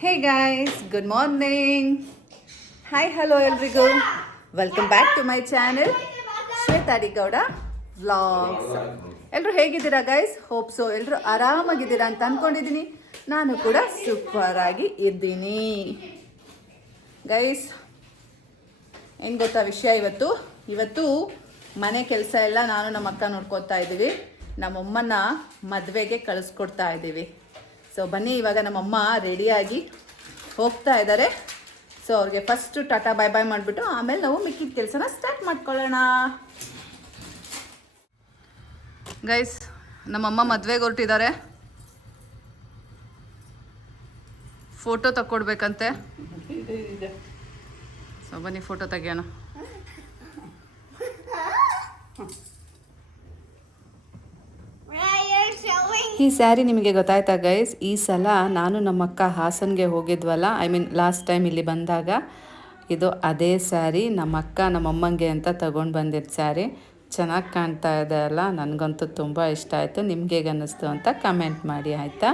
ಹೇ guys, good morning. Hi hello ಎಲ್ರಿಗೂ. Welcome back to my channel ಶ್ವೇತಾಡಿ Gowda vlogs. ಎಲ್ಲರೂ ಹೇಗಿದ್ದೀರಾ ಗೈಸ್? ಹೋಪ್ ಸೊ ಎಲ್ಲರೂ ಆರಾಮಾಗಿದ್ದೀರಾ ಅಂತ ಅಂದ್ಕೊಂಡಿದ್ದೀನಿ. ನಾನು ಕೂಡ ಸೂಪರ್ ಆಗಿ ಇದ್ದೀನಿ ಗೈಸ್. ಏನು ಗೊತ್ತಾ ವಿಷಯ, ಇವತ್ತು ಮನೆ ಕೆಲಸ ಎಲ್ಲ ನಾನು ನಮ್ಮ ಅಕ್ಕ ನೋಡ್ಕೊತಾ ಇದ್ದೀವಿ. ನಮ್ಮಮ್ಮನ ಮದುವೆಗೆ ಕಳಿಸ್ಕೊಡ್ತಾ ಇದ್ದೀವಿ. ಸೊ ಬನ್ನಿ, ಇವಾಗ ನಮ್ಮಮ್ಮ ರೆಡಿಯಾಗಿ ಹೋಗ್ತಾ ಇದ್ದಾರೆ. ಸೊ ಅವ್ರಿಗೆ ಫಸ್ಟು ಟಾಟಾ ಬಾಯ್ ಬಾಯ್ ಮಾಡಿಬಿಟ್ಟು ಆಮೇಲೆ ನಾವು ಮಿಕ್ಕಿದ ಕೆಲಸನ ಸ್ಟಾರ್ಟ್ ಮಾಡ್ಕೊಳ್ಳೋಣ. ಗೈಸ್, ನಮ್ಮಮ್ಮ ಮದುವೆಗೆ ಹೊರಟಿದ್ದಾರೆ. ಫೋಟೋ ತಕ್ಕೊಡ್ಬೇಕಂತೆ. ಸೊ ಬನ್ನಿ ಫೋಟೋ ತೆಗಿಯೋಣ. ಈ ಸ್ಯಾರಿ ನಿಮಗೆ ಗೊತ್ತಾಯ್ತಾ ಗೈಸ್? ಈ ಸಲ ನಾನು ನಮ್ಮ ಅಕ್ಕ ಹಾಸನ್ಗೆ ಹೋಗಿದ್ವಲ್ಲ, ಲಾಸ್ಟ್ ಟೈಮ್ ಇಲ್ಲಿ ಬಂದಾಗ ಇದು ಅದೇ ಸ್ಯಾರಿ ನಮ್ಮ ಅಕ್ಕ ನಮ್ಮಮ್ಮಂಗೆ ಅಂತ ತಗೊಂಡು ಬಂದಿದ್ದ ಸ್ಯಾರಿ. ಚೆನ್ನಾಗಿ ಕಾಣ್ತಾ ಇದೆ ಅಲ್ಲ? ನನಗಂತೂ ತುಂಬ ಇಷ್ಟ ಆಯಿತು. ನಿಮ್ಗೆ ಹೇಗೆ ಅನ್ನಿಸ್ತು ಅಂತ ಕಮೆಂಟ್ ಮಾಡಿ ಆಯಿತಾ?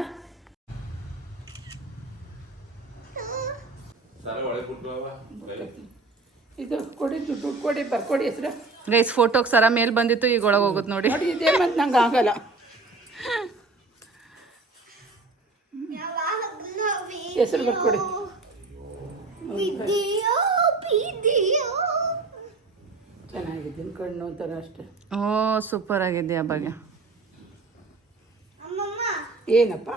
ಇದು ಕೊಡಿ, ದುಡ್ಡು ಕೊಡಿ, ಬರ್ಕೊಡಿ ಹೆಸರು. ಗೈಸ್, ಫೋಟೋಗೆ ಸರ ಮೇಲೆ ಬಂದಿತ್ತು, ಈಗ ಒಳಗೆ ಹೋಗುತ್ತೆ ನೋಡಿ. ಇದೇ ಮತ್ತು ನಂಗೆ ಆಗಲ್ಲ. ಹೆಸರು ಬರ್ಕೊಡಿ. ಚೆನ್ನಾಗಿದೆ, ಕಣ್ಣು ಒಂಥರ ಅಷ್ಟೇ. ಓ ಸೂಪರ್ ಆಗಿದೆಯಾ ಭಾಗ್ಯ? ಏನಪ್ಪ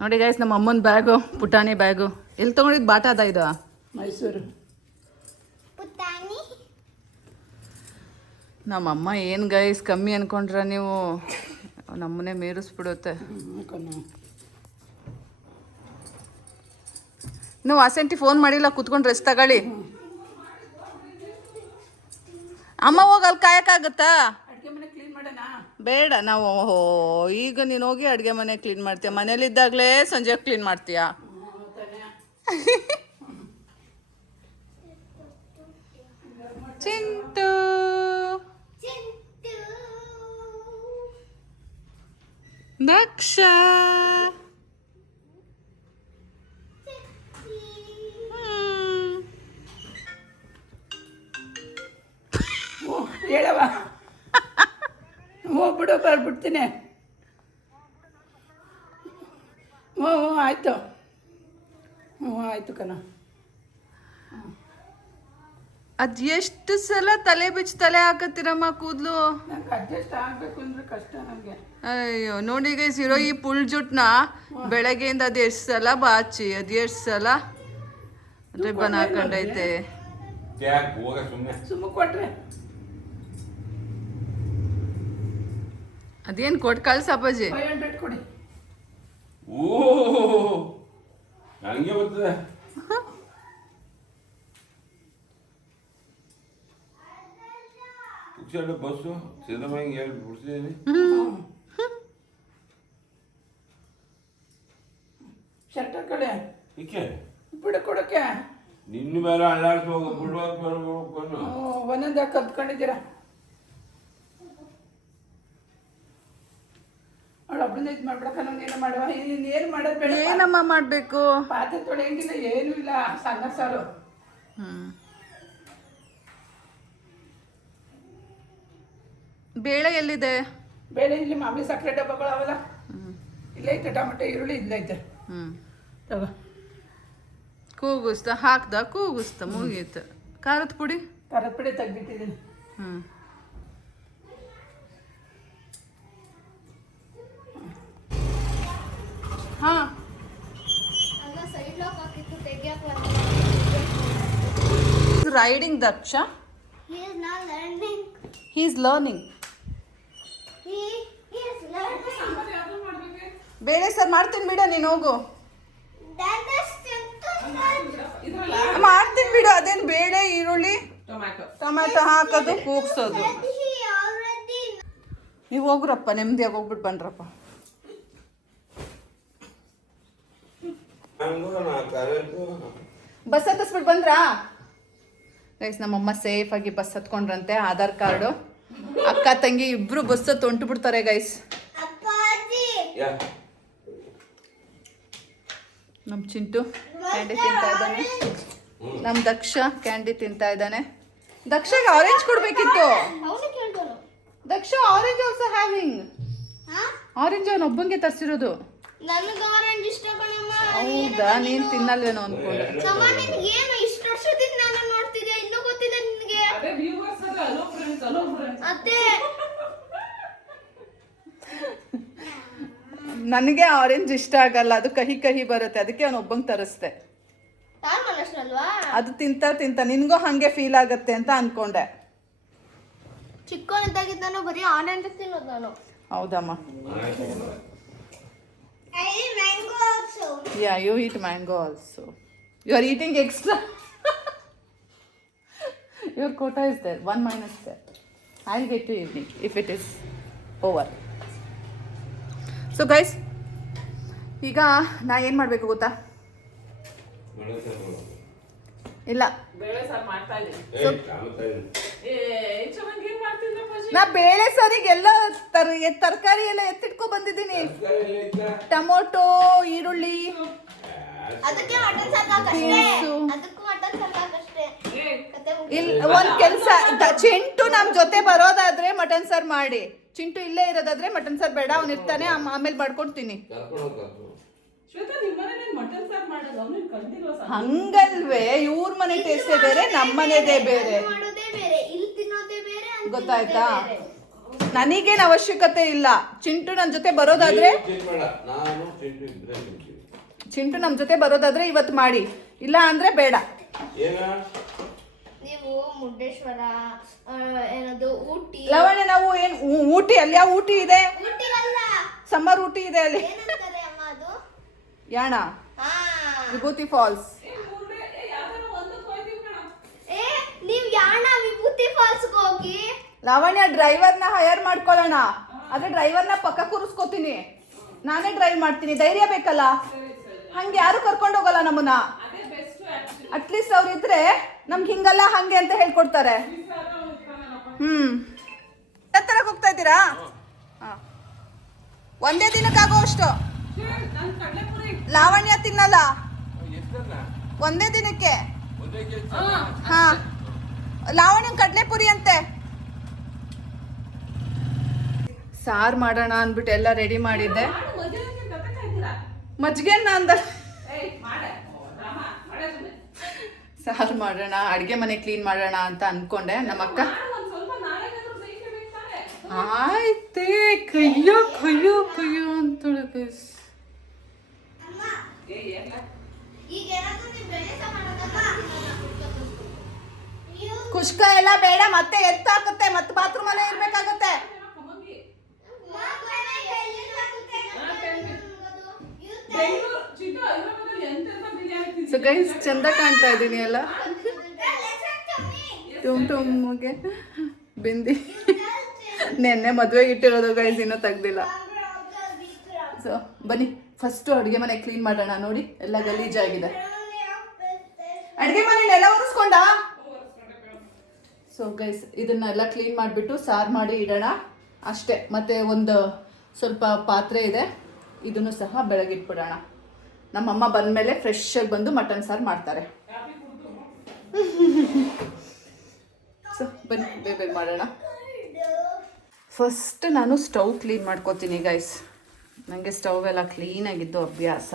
ನೋಡಿ ಗೈಸ್, ನಮ್ಮ ಅಮ್ಮನ ಬ್ಯಾಗು, ಪುಟಾಣಿ ಬ್ಯಾಗು. ಎಲ್ಲಿ ತೊಗೊಂಡಿದ್ದು? ಬಾಟ ಅದ ಇದು? ಮೈಸೂರು. ನಮ್ಮಮ್ಮ ಏನು ಗೈಸ್ ಕಮ್ಮಿ ಅನ್ಕೊಂಡ್ರ ನೀವು? ನಮ್ಮನೆ ಮೀರಿಸ್ಬಿಡುತ್ತೆ. ಇನ್ನು ವಾಸಂಟಿ ಫೋನ್ ಮಾಡಿಲ್ಲ, ಕೂತ್ಕೊಂಡು ರೆಸ್ಟ್ ತಗೊಳ್ಳಿ. ಅಮ್ಮ ಹೋಗಿ ಅಲ್ಲಿ ಕಾಯಕ್ಕಾಗತ್ತಾ? ಬೇಡ, ನಾವು ಈಗ ನೀನು ಹೋಗಿ ಅಡುಗೆ ಮನೆ ಕ್ಲೀನ್ ಮಾಡ್ತೀಯ. ಮನೇಲಿದ್ದಾಗಲೇ ಸಂಜೆ ಕ್ಲೀನ್ ಮಾಡ್ತೀಯ. ಚಿಂಟು ದಕ್ಷ ಹೇಳವ, ಹೋಗ್ಬಿಡು, ಬರ್ಬಿಡ್ತೀನಿ. ಹ್ಞೂ ಆಯಿತು, ಆಯಿತು ಕಣ. ಅದು ಎಷ್ಟು ಸಲ ತಲೆ ಬಿಚ್ಚಿ ತಲೆ ಹಾಕತ್ತೀರಮ್ಮ ಕೂದಲು? ನಂಗೆ ಅಡ್ಜಸ್ಟ್ ಆಗಬೇಕು ಅಂದರೆ ಕಷ್ಟ ನನಗೆ. ಅಯ್ಯೋ ನೋಡಿ ಗೈಸ್, ಇರೋ ಈ ಪುಲ್ ಜುಟ್ನ ಬೆಳಗ್ಗೆಯಿಂದ ಅದು ಎಷ್ಟು ಸಲ ಬಾಚಿ, ಅದು ಎಷ್ಟು ಸಲ ರಿಬ್ಬನ್ ಹಾಕೊಂಡೈತೆ. ಸುಮ್ಮ ಕೊಟ್ರೆ ಅದೇನು ಕೊಟ್ಟು ಕಳ್ಸ ಅಪ್ಪಾಜಿ. 500 ಕೊಡಿ. ಓ ನನಗೆ ಬರ್ತದೆ. ಬಸ್ಸು ಸಿದ್ದಮ್ಮಂಗೆ ಹೇಳಿ ಬಿಡ್ಸಿದ್ದೀನಿ. ಶರ್ಟ್ ಕಡೆ ಈಕೆ ಬಿಡು ಕೊಡೋಕ್ಕೆ. ನಿನ್ನ ಮೇಲೆ ಅಲ್ಲಾಡ್ಸೋಗ ಬಿಡುವಾಗ ಒಂದೊಂದು ಕಲ್ತ್ಕೊಂಡಿದ್ದೀರಾ? ಅವಳು ಒಬ್ಬಳನ್ನ ಇದು ಮಾಡ್ಬಿಡಕ್ಕ, ಏನು ಮಾಡುವ? ಏನು ಮಾಡೋದು ಬೇಡ. ಏನಮ್ಮ ಮಾಡಬೇಕು? ಪಾತ್ರೆ ತೊಳೆಯಂಗಿಲ್ಲ, ಏನೂ ಇಲ್ಲ. ಸಣ್ಣ ಸಾರು. ಬೇಳೆ ಎಲ್ಲಿದೆ? ಬೇಳೆ ಇಲ್ಲಿ ಮಾಮೂಲಿ ಸಕ್ಕರೆ ಡಬ್ಬಗಳು ಅವಲ್ಲ, ಇಲ್ಲೈತೆ. ಟೊಮೆಟೊ ಈರುಳ್ಳಿ ಇಲ್ಲೈತೆ. ತಗೋ. ಕೂಗಿಸ್ತಾ ಹಾಕ್ದ, ಕೂಗಿಸ್ತಾ ಮುಗೀತು. ಖಾರದ ಪುಡಿ ತೆಗ್ದಿಟ್ಟಿದ್ದೀನಿ. ಹಾಂ, riding Daksha. He is learning. ಬೇಳೆ ಸರ್ ಮಾಡ್ತೀನಿ ಬಿಡ, ನೀನು ಹೋಗು. ಮಾಡ್ತೀನಿ ಬಿಡು. ಅದೇನು ಬೇಳೆ, ಈರುಳ್ಳಿ, ಟೊಮ್ಯಾಟೊ ಹಾಕೋದು, ಕೂಗ್ಸೋದು. ನೀವು ಹೋಗ್ರಪ್ಪ, ನೆಮ್ಮದಿಯಾಗಿ ಹೋಗ್ಬಿಟ್ಟು ಬನ್ರಪ್ಪ. ಬಸ್ ಹತ್ತಿಸ್ಬಿಟ್ಟು ಬಂದ್ರಾ ಗೈಸ್? ನಮ್ಮಮ್ಮ ಸೇಫಾಗಿ ಬಸ್ ಹತ್ಕೊಂಡ್ರಂತೆ. ಆಧಾರ್ ಕಾರ್ಡು, ಅಕ್ಕ ತಂಗಿ ಇಬ್ರು ಬಸ್ ಹತ್ತು ಹೊಂಟು ಬಿಡ್ತಾರೆ ಗೈಸ್. ನಮ್ಮ ಚಿಂಟು ಕ್ಯಾಂಡಿ ತಿಂತಾ ಇದ್ದಾನೆ. ನಮ್ಮ ದಕ್ಷ ಕ್ಯಾಂಡಿ ತಿಂತಾ ಇದ್ದಾನೆ. ದಕ್ಷಗೆ ಆರೆಂಜ್ ಕೊಡ್ಬೇಕಿತ್ತು. ದಕ್ಷ ಆರೆಂಜ್ ಆಲ್ಸೋ ಹ್ಯಾವಿಂಗ್. ಆರೆಂಜ್ ಅವನ ಒಬ್ಬಂಗೆ ತರಿಸಿರೋದು. ನನಗೆ ಆರೆಂಜ್ ಇಷ್ಟ ಕಣಮ್ಮ. ಹೌದಾ, ನೀನ್ ತಿನ್ನಲ್ವೇನೋ ಅನ್ಕೊಂಡೆ. ಸಮ ನಿನ್ಗೆ ಏನು ಇಷ್ಟು ವರ್ಷದಿಂದ ನಾನು ನೋಡ್ತಿದ್ದೆ, ಇನ್ನೂ ಗೊತ್ತಿಲ್ಲ ನಿನಗೆ. ಅದೇ viewers ಅಲ್ಲ, hello friends. ಅದೇ ನನಗೆ ಆರೆಂಜ್ ಇಷ್ಟ ಆಗಲ್ಲ, ಅದು ಕಹಿ ಕಹಿ ಬರುತ್ತೆ, ಅದಕ್ಕೆ ಅವನ ಒಬ್ಬಂಗೆ ತರಿಸ್ದೆ. ಯಾರು ಮನಸ್ಸಲ್ವಾ? ಅದು ತಿಂತ ನಿನ್ಗೂ ಹಂಗೆ ಫೀಲ್ ಆಗತ್ತೆ ಅಂತ ಅನ್ಕೊಂಡೆ. ಚಿಕ್ಕವನಿದ್ದಾಗಿದ್ದ ನಾನು ಬರೀ ಆರೆಂಜ್ ತಿನ್ನೋದು ನಾನು. ಹೌದಮ್ಮ. I eat mango also. Yeah, you eat mango also. You are eating extra. Your quota is there. 1 minus there. I'll get to evening if it is over. So guys, ಈಗ ನಾ ಏನು ಮಾಡಬೇಕು ಗೊತ್ತಾ? ಇಲ್ಲ, ಬೇಳೆ ಸಾರು ಮಾಡ್ತಾ ಇದ್ದೀನಿ. ಏನ್ ಮಾಡ್ತಿದ್ರಪ್ಪ? ನಾ ಬೇಳೆ ಸಾರಿಗೆ ಎಲ್ಲ ತರಕಾರಿ ಎಲ್ಲ ಎತ್ತಿಟ್ಕೊ ಬಂದಿದ್ದೀನಿ. ಟೊಮೊಟೊ, ಈರುಳ್ಳಿ, ಅದಕ್ಕೆ ಮಟನ್ ಸಾಕಾಗಷ್ಟೇ. ಬೀನ್ಸು. ಅದಕ್ಕೂ ಮಟನ್ ಸಾಕಾಗಷ್ಟೇ. ಕತೆ ಇಲ್ಲ, ಒಂದ್ ಕೆಲ್ಸ, ಚಿಂಟು ನಮ್ ಜೊತೆ ಬರೋದಾದ್ರೆ ಮಟನ್ ಸಾರ್ ಮಾಡಿ. ಚಿಂಟು ಇಲ್ಲೇ ಇರೋದಾದ್ರೆ ಮಟನ್ ಸಾರ್ ಬೇಡ, ಅವ್ನು ಇರ್ತಾನೆ, ಆಮೇಲೆ ಮಾಡ್ಕೊಡ್ತೀನಿ. ಶ್ವೇತಾ, ನಿಮ್ಮನೆ ಮಟನ್ ಸಾರು ಮಾಡೋದು ಅವನು ಕಲ್ತಿಲ್ವಾ? ಹಂಗಲ್ವೇ, ಇವ್ರ ಮನೆ ಟೇಸ್ಟೇ ಬೇರೆ, ನಮ್ಮ ಮನೆದೇ ಬೇರೆ. ಮಾಡೋದೇ ಬೇರೆ, ಇಲ್ಲಿ ತಿನ್ನೋದೇ ಬೇರೆ, ಅಲ್ಲಿ ಗೊತ್ತಾಯ್ತಾ? ತಿನ್ನೋದೇ ಬೇರೆ. ನನಗೇನು ಅವಶ್ಯಕತೆ ಇಲ್ಲ. ಚಿಂಟು ನನ್ನ ಜೊತೆ ಬರೋದಾದ್ರೆ ಚಿಂಟು ನಮ್ಮ ಜೊತೆ ಬರೋದಾದ್ರೆ ಇವತ್ತು ಮಾಡಿ, ಇಲ್ಲ ಅಂದ್ರೆ ಬೇಡ. ನೀವು ಮುರುಡೇಶ್ವರ, ಏನದು ಊಟಿ. ಲವಣ್ಯ, ನಾವು ಏನ್ ಊಟಿ, ಅಲ್ಲಿ ಯಾವ ಊಟಿ ಇದೆ? ಊಟಿ ಅಲ್ಲ, ಸಮ್ಮರ್ ಊಟಿ ಇದೆ ಅಲ್ಲಿ. ಏನಂತಾರೆ ಅಮ್ಮ ಅದು? ಯಾಣ, ಹಾ, ವಿಭೂತಿ ಫಾಲ್ಸ್. ಏ ನೀವ್ ಯಾಣ ವಿಭೂತಿ ಫಾಲ್ಸ್ ಹೋಗಿ. ಲಾವಣ್ಯ, ಡ್ರೈವರ್ನ ಹೈಯರ್ ಮಾಡ್ಕೊಳ್ಳೋಣ. ಅದೇ ಡ್ರೈವರ್ನ ಪಕ್ಕ ಕೂರಿಸ್ಕೋತೀನಿ, ನಾನೇ ಡ್ರೈವ್ ಮಾಡ್ತೀನಿ. ಧೈರ್ಯ ಬೇಕಲ್ಲ, ಹಂಗೆ ಯಾರು ಕರ್ಕೊಂಡು ಹೋಗಲ್ಲ ನಮ್ಮನ್ನ. ಅಟ್ಲೀಸ್ಟ್ ಅವ್ರು ಇದ್ರೆ ನಮ್ಗೆ ಹಿಂಗಲ್ಲ ಹಂಗೆ ಅಂತ ಹೇಳ್ಕೊಡ್ತಾರೆ. ಎತ್ತರಕ್ಕೆ ಹೋಗ್ತಾ ಇದ್ದೀರಾ? ಒಂದೇ ದಿನಕ್ಕಾಗೋ ಅಷ್ಟು. ಲಾವಣ್ಯ ತಿನ್ನಲ್ಲ, ಒಂದೇ ದಿನಕ್ಕೆ. ಹಾ, ಲಾವಣ್ಯ ಕಡ್ಲೆಪುರಿ ಅಂತೆ. ಸಾರು ಮಾಡೋಣ ಅಂದ್ಬಿಟ್ಟು ಎಲ್ಲ ರೆಡಿ ಮಾಡಿದ್ದೆ. ಮಜ್ಜಿಗೆ ಅಂದ ಸಾರು ಮಾಡೋಣ, ಅಡುಗೆ ಮನೆ ಕ್ಲೀನ್ ಮಾಡೋಣ ಅಂತ ಅನ್ಕೊಂಡೆ. ನಮ್ಮ ಅಕ್ಕ ಆಯ್ತೇ ಕಯ್ಯೋ ಕಯ್ಯೋ ಕಯ್ಯೋ ಅಂತೇಳಿ ಗೈಸ್. ಕುಷ್ಕ ಎಲ್ಲ ಬೇಡ, ಮತ್ತೆ ಎತ್ತಾಗುತ್ತೆ, ಮತ್ತೆ ಬಾತ್ರೂಮ್ ಅಲ್ಲೇ ಇರ್ಬೇಕಾಗುತ್ತೆ. ಸೊ ಗೈಸ್, ಚಂದ ಕಾಣ್ತಾ ಇದ್ದೀನಿ ಅಲ್ಲ? ಟುಮ್ಗೆ ಬಿಂದಿ ನೆನ್ನೆ ಮದುವೆಗೆ ಇಟ್ಟಿರೋದು ಗೈಸ್, ಇನ್ನೂ ತೆಗ್ದಿಲ್ಲ. ಸೊ ಬನ್ನಿ ಫಸ್ಟು ಅಡುಗೆ ಮನೆ ಕ್ಲೀನ್ ಮಾಡೋಣ. ನೋಡಿ ಎಲ್ಲ ಗಲೀಜಾಗಿದೆ. ಅಡುಗೆ ಮನೆ ನೆಲ ಒರೆಸ್ಕೊಂಡ. ಸೊ ಗೈಸ್, ಇದನ್ನೆಲ್ಲ ಕ್ಲೀನ್ ಮಾಡಿಬಿಟ್ಟು ಸಾರು ಮಾಡಿ ಇಡೋಣ ಅಷ್ಟೇ. ಮತ್ತೆ ಒಂದು ಸ್ವಲ್ಪ ಪಾತ್ರೆ ಇದೆ, ಇದನ್ನು ಸಹ ಬೆಳಗಿಟ್ಬಿಡೋಣ. ನಮ್ಮಮ್ಮ ಬಂದಮೇಲೆ ಫ್ರೆಶ್ ಆಗಿ ಬಂದು ಮಟನ್ ಸಾರು ಮಾಡ್ತಾರೆ. ಸೊ ಬನ್ನಿ ಬೇಗ ಮಾಡೋಣ. ಫಸ್ಟ್ ನಾನು ಸ್ಟವ್ ಕ್ಲೀನ್ ಮಾಡ್ಕೋತೀನಿ ಗೈಸ್. ನನಗೆ ಸ್ಟವ್ ಎಲ್ಲ ಕ್ಲೀನಾಗಿದ್ದು ಅಭ್ಯಾಸ.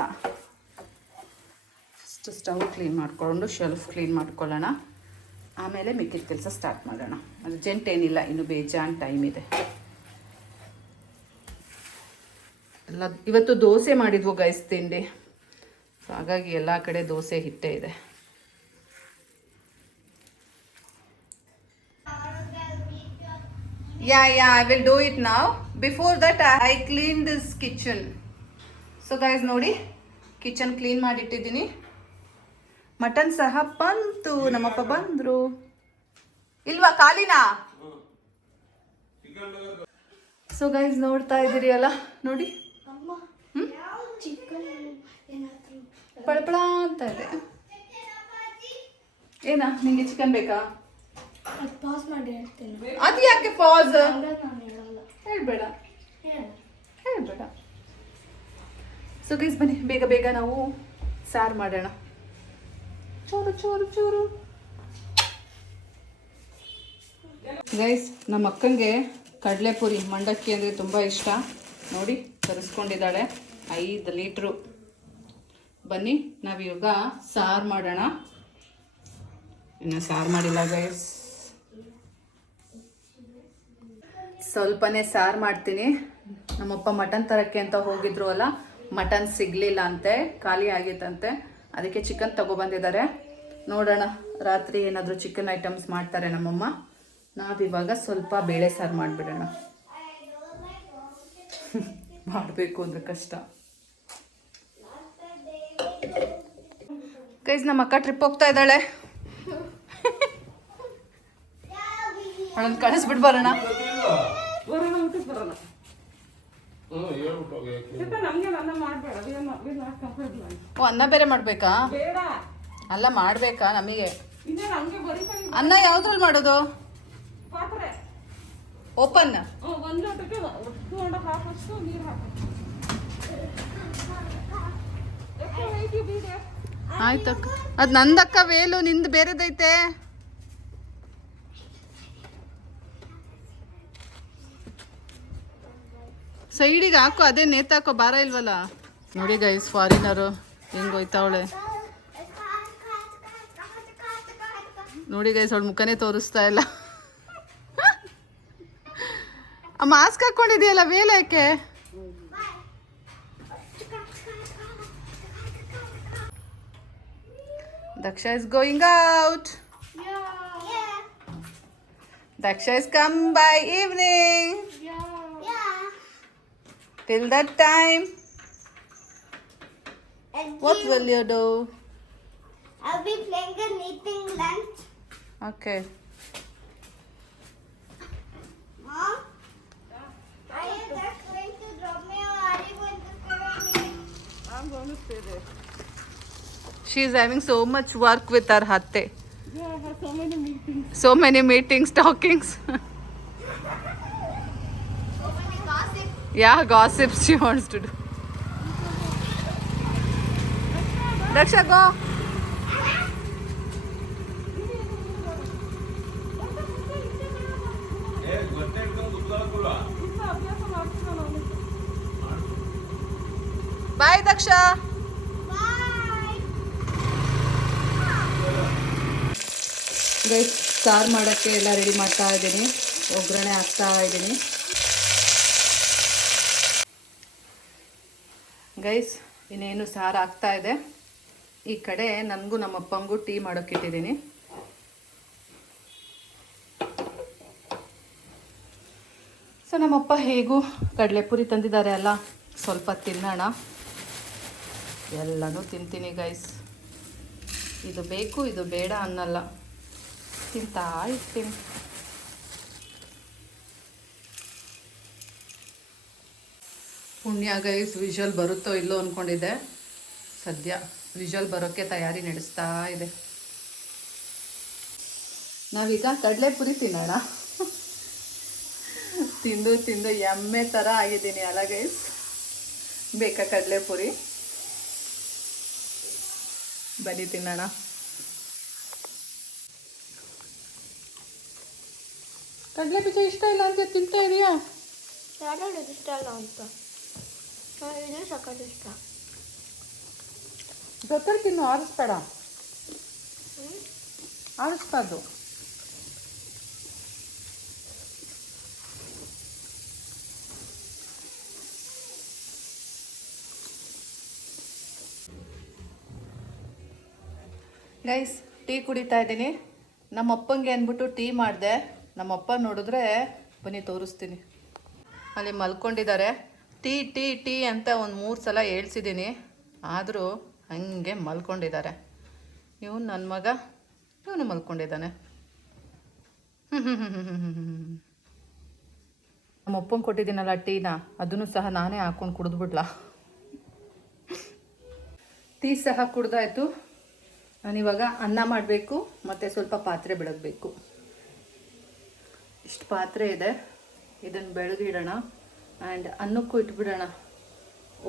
ಫಸ್ಟ್ ಸ್ಟವ್ ಕ್ಲೀನ್ ಮಾಡಿಕೊಂಡು ಶೆಲ್ಫ್ ಕ್ಲೀನ್ ಮಾಡ್ಕೊಳ್ಳೋಣ, ಆಮೇಲೆ ಮಿಕ್ಕಿದ ಕೆಲಸ ಸ್ಟಾರ್ಟ್ ಮಾಡೋಣ. ಅರ್ಜೆಂಟ್ ಏನಿಲ್ಲ, ಇನ್ನು ಬೇಜಾನ್ ಟೈಮ್ ಇದೆ. ಎಲ್ಲ ಇವತ್ತು ದೋಸೆ ಮಾಡಿದ್ವು ಗೈಸ್ ತಿಂಡಿ, ಸೊ ಹಾಗಾಗಿ ಎಲ್ಲ ಕಡೆ ದೋಸೆ ಹಿಟ್ಟೇ ಇದೆ. Yeah, I will do it now. Before that, I clean this kitchen. So guys, ನೋಡಿ, ಕಿಚನ್ ಕ್ಲೀನ್ ಮಾಡಿಟ್ಟಿದ್ದೀನಿ. ಮಟನ್ ಸಹ ಬಂತು, ನಮ್ಮಪ್ಪ ಬಂದರು. ಇಲ್ವಾ ಖಾಲಿನಾ? ಸೊ ಗೈಸ್, ನೋಡ್ತಾ ಇದ್ದೀರಿ ಅಲ್ಲ, ನೋಡಿ ಪಳಪಳ ಅಂತ ಇದೆ. ಏನಾ, ನಿಂಗೆ ಚಿಕನ್ ಬೇಕಾ? ಪಾಸ್ ಮಾಡಿ ಹೇಳ್ತೇನೆ. ಅದು ಯಾಕೆ ಪಾಸ್? ನಾನು ಹೇಳಲ್ಲ. ಹೇಳ್ಬೇಡ. ಹೇಳ. ಹೇಳ್ಬೇಡ. ಸೊ ಗೈಸ್ ಬನ್ನಿ ಬೇಗ ಬೇಗ ನಾವು ಸಾರು ಮಾಡೋಣ. ಚೂರು ಚೂರು ಚೂರು. ಗೈಸ್, ನಮ್ಮ ಅಕ್ಕಂಗೆ ಕಡಲೆಪುರಿ ಮಂಡಕ್ಕಿ ಅಂದರೆ ತುಂಬ ಇಷ್ಟ. ನೋಡಿ ತರಿಸ್ಕೊಂಡಿದ್ದಾಳೆ 5 ಲೀಟ್ರು. ಬನ್ನಿ ನಾವಿವಾಗ ಸಾರು ಮಾಡೋಣ. ಇನ್ನು ಸಾರು ಮಾಡಿಲ್ಲ ಗೈಸ್, ಸ್ವಲ್ಪನೇ ಸಾರು ಮಾಡ್ತೀನಿ. ನಮ್ಮಪ್ಪ ಮಟನ್ ತರಕ್ಕೆ ಅಂತ ಹೋಗಿದ್ರು ಅಲ್ಲ, ಮಟನ್ ಸಿಗಲಿಲ್ಲ ಅಂತೆ, ಖಾಲಿ ಆಗಿತ್ತಂತೆ. ಅದಕ್ಕೆ ಚಿಕನ್ ತಗೊಬಂದಿದ್ದಾರೆ. ನೋಡೋಣ ರಾತ್ರಿ ಏನಾದರೂ ಚಿಕನ್ ಐಟಮ್ಸ್ ಮಾಡ್ತಾರೆ ನಮ್ಮಮ್ಮ. ನಾವಿವಾಗ ಸ್ವಲ್ಪ ಬೇಳೆ ಸಾರು ಮಾಡಿಬಿಡೋಣ. ಮಾಡಬೇಕು ಅಂದರೆ ಕಷ್ಟ. ಗೈಸ್, ನಮ್ಮ ಅಕ್ಕ ಟ್ರಿಪ್ ಹೋಗ್ತಾ ಇದ್ದಾಳೆ. ಅವಳನ್ನು ಕಳಿಸ್ಬಿಟ್ಟು ಬರೋಣ. ಓ, ಅನ್ನ ಬೇರೆ ಮಾಡಬೇಕಾ? ಅಲ್ಲ ಮಾಡಬೇಕಾ ನಮಗೆ? ಅನ್ನ ಯಾವ್ದ್ರಲ್ಲಿ ಮಾಡೋದು? ಓಪನ್. ಆಯ್ತಕ್ಕ. ಅದು ನಂದಕ್ಕ ವೇಲು, ನಿಂದು ಬೇರೆದೈತೆ. ಸೈಡಿಗೆ ಹಾಕು, ಅದೇ ನೇತಾಕೋ, ಭಾರ ಇಲ್ವಲ್ಲ. ನೋಡಿ ಗೈಸ್, ಫಾರಿನರು ಹೆಂಗೆ ಹೋಯ್ತಾವಳೆ ನೋಡಿ ಗೈಸ್. ಅವಳು ಮುಖನೇ ತೋರಿಸ್ತಾ ಇಲ್ಲ. ಆ ಮಾಸ್ಕ್ ಹಾಕೊಂಡಿದೆಯಲ್ಲ, ವೇಲೆ ಯಾಕೆ? Daksha is going out. Daksha is come by evening. Till that time, what will you do? I'll be playing and eating lunch. Okay. Mom? Are you just going to drop me or are you going to stay with me? I'm going to stay there. She is having so much work with her hatte. Yeah, I have so many meetings. So many meetings, talkings. So many gossip. Yeah, gossips she wants to do. Daksha, go. Bye, Daksha. Bye. Guys, ಸಾರು ಮಾಡೋಕ್ಕೆ ಎಲ್ಲ ready ಮಾಡ್ತಾ ಇದ್ದೀನಿ. ಒಗ್ಗರಣೆ ಹಾಕ್ತಾ ಇದ್ದೀನಿ. Guys, ಇನ್ನೇನು ಸಾರು ಆಗ್ತಾ ಇದೆ. ಈ ಕಡೆ ನನಗೂ ನಮ್ಮ ಅಪ್ಪಂಗೂ ಟೀ ಮಾಡೋಕ್ಕಿಟ್ಟಿದ್ದೀನಿ. ಸೊ ನಮ್ಮಪ್ಪ ಹೇಗೂ ಕಡಲೆಪುರಿ ತಂದಿದ್ದಾರೆ ಅಲ್ಲ, ಸ್ವಲ್ಪ ತಿನ್ನೋಣ. ಎಲ್ಲನೂ ತಿಂತೀನಿ ಗೈಸ್. ಇದು ಬೇಕು ಇದು ಬೇಡ ಅನ್ನಲ್ಲ, ತಿಂತಾ ಇರ್ತೀನಿ. ಪುಣ್ಯ ಗೈಸ್, ವಿಷಲ್ ಬರುತ್ತೋ ಇಲ್ಲೋ ಅಂದ್ಕೊಂಡಿದ್ದೆ. ಸದ್ಯ ವಿಷಲ್ ಬರೋಕ್ಕೆ ತಯಾರಿ ನಡೆಸ್ತಾ ಇದೆ. ನಾವೀಗ ಕಡಲೆಪುರಿ ತಿನ್ನೋಣ. ತಿಂದು ತಿಂದು ಎಮ್ಮೆ ಥರ ಆಗಿದ್ದೀನಿ ಅಲ್ಲ ಗೈಸ್. ಬೇಕಾ ಕಡಲೆಪುರಿ? ಬನ್ನಿ ತಿನ್ನೋಣ. ಕಡಲೆ ಬೀಜ ಇಷ್ಟ ಇಲ್ಲ ಅಂತ ತಿಂತಾ ಇದೆಯಾ? ಯಾರು ಇಷ್ಟ ಅಲ್ಲ ಅಂತ ಇದು ಸಕ್ಕತ್ ಇಷ್ಟ. ಜೊತೆ ತಿನ್ನು, ಆರಿಸ್ಬೇಡ. ಆರಿಸ್ಬಾರ್ದು. ಗೈಸ್, ಟೀ ಕುಡಿತಾ ಇದ್ದೀನಿ. ನಮ್ಮಪ್ಪಂಗೆ ಅಂದ್ಬಿಟ್ಟು ಟೀ ಮಾಡಿದೆ. ನಮ್ಮಪ್ಪ ನೋಡಿದ್ರೆ ಬನ್ನಿ ತೋರಿಸ್ತೀನಿ. ಅಲ್ಲಿ ಮಲ್ಕೊಂಡಿದ್ದಾರೆ. ಟೀ ಟೀ ಟೀ ಅಂತ ಒಂದು 3 ಸಲ ಹೇಳ್ಸಿದ್ದೀನಿ, ಆದರೂ ಹಂಗೆ ಮಲ್ಕೊಂಡಿದ್ದಾರೆ. ಇವನು ನನ್ನ ಮಗ, ಇವನು ಮಲ್ಕೊಂಡಿದ್ದಾನೆ. ನಮ್ಮಪ್ಪಂಗೆ ಕೊಟ್ಟಿದ್ದೀನಲ್ಲ ಟೀನ, ಅದನ್ನು ಸಹ ನಾನೇ ಹಾಕ್ಕೊಂಡು ಕುಡಿದ್ಬಿಡ್ಲಾ. ಟೀ ಸಹ ಕುಡ್ದಾಯ್ತು. ನಾನಿವಾಗ ಅನ್ನ ಮಾಡಬೇಕು ಮತ್ತು ಸ್ವಲ್ಪ ಪಾತ್ರೆ ಬೆಳಗಬೇಕು. ಇಷ್ಟು ಪಾತ್ರೆ ಇದೆ, ಇದನ್ನು ಬೆಳಗಿಡೋಣ. ಆ್ಯಂಡ್ ಅನ್ನಕ್ಕೂ ಇಟ್ಬಿಡೋಣ.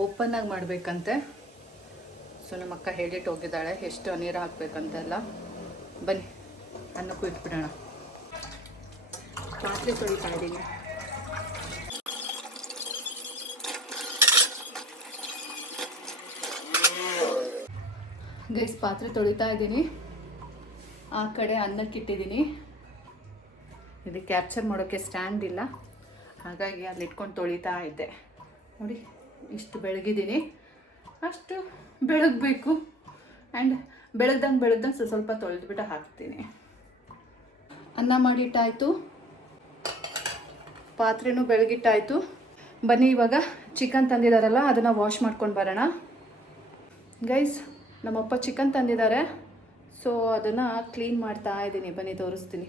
ಓಪನ್ನಾಗಿ ಮಾಡಬೇಕಂತೆ. ಸೊ ನಮ್ಮ ಅಕ್ಕ ಹೇಳಿಟ್ಟು ಹೋಗಿದ್ದಾಳೆ ಎಷ್ಟು ನೀರು ಹಾಕಬೇಕಂತೆಲ್ಲ. ಬನ್ನಿ ಅನ್ನಕ್ಕೂ ಇಟ್ಬಿಡೋಣ. ಪಾತ್ರೆ ತೊಳಿತಾ ಇದ್ದೀನಿ. ಗೈಸ್ ಪಾತ್ರೆ ತೊಳಿತಾ ಇದ್ದೀನಿ. ಆ ಕಡೆ ಅನ್ನಕ್ಕೆ ಇಟ್ಟಿದ್ದೀನಿ. ಇದು ಕ್ಯಾಪ್ಚರ್ ಮಾಡೋಕ್ಕೆ ಸ್ಟ್ಯಾಂಡ್ ಇಲ್ಲ, ಹಾಗಾಗಿ ಅಲ್ಲಿ ಇಟ್ಕೊಂಡು ತೊಳಿತಾ ಇದ್ದೆ. ನೋಡಿ ಇಷ್ಟು ಬೆಳಗಿದ್ದೀನಿ, ಅಷ್ಟು ಬೆಳಗಬೇಕು. ಆ್ಯಂಡ್ ಬೆಳಗ್ದಂಗೆ ಸ್ವಲ್ಪ ತೊಳೆದ್ಬಿಟ್ಟು ಹಾಕ್ತೀನಿ. ಅನ್ನ ಮಾಡಿಟ್ಟಾಯಿತು, ಪಾತ್ರೆನೂ ಬೆಳಗಿಟ್ಟಾಯಿತು. ಬನ್ನಿ ಇವಾಗ ಚಿಕನ್ ತಂದಿದ್ದಾರಲ್ಲ ಅದನ್ನು ವಾಶ್ ಮಾಡ್ಕೊಂಡು ಬರೋಣ. ಗೈಸ್ ನಮ್ಮಪ್ಪ ಚಿಕನ್ ತಂದಿದ್ದಾರೆ, ಸೊ ಅದನ್ನು ಕ್ಲೀನ್ ಮಾಡ್ತಾ ಇದ್ದೀನಿ. ಬನ್ನಿ ತೋರಿಸ್ತೀನಿ.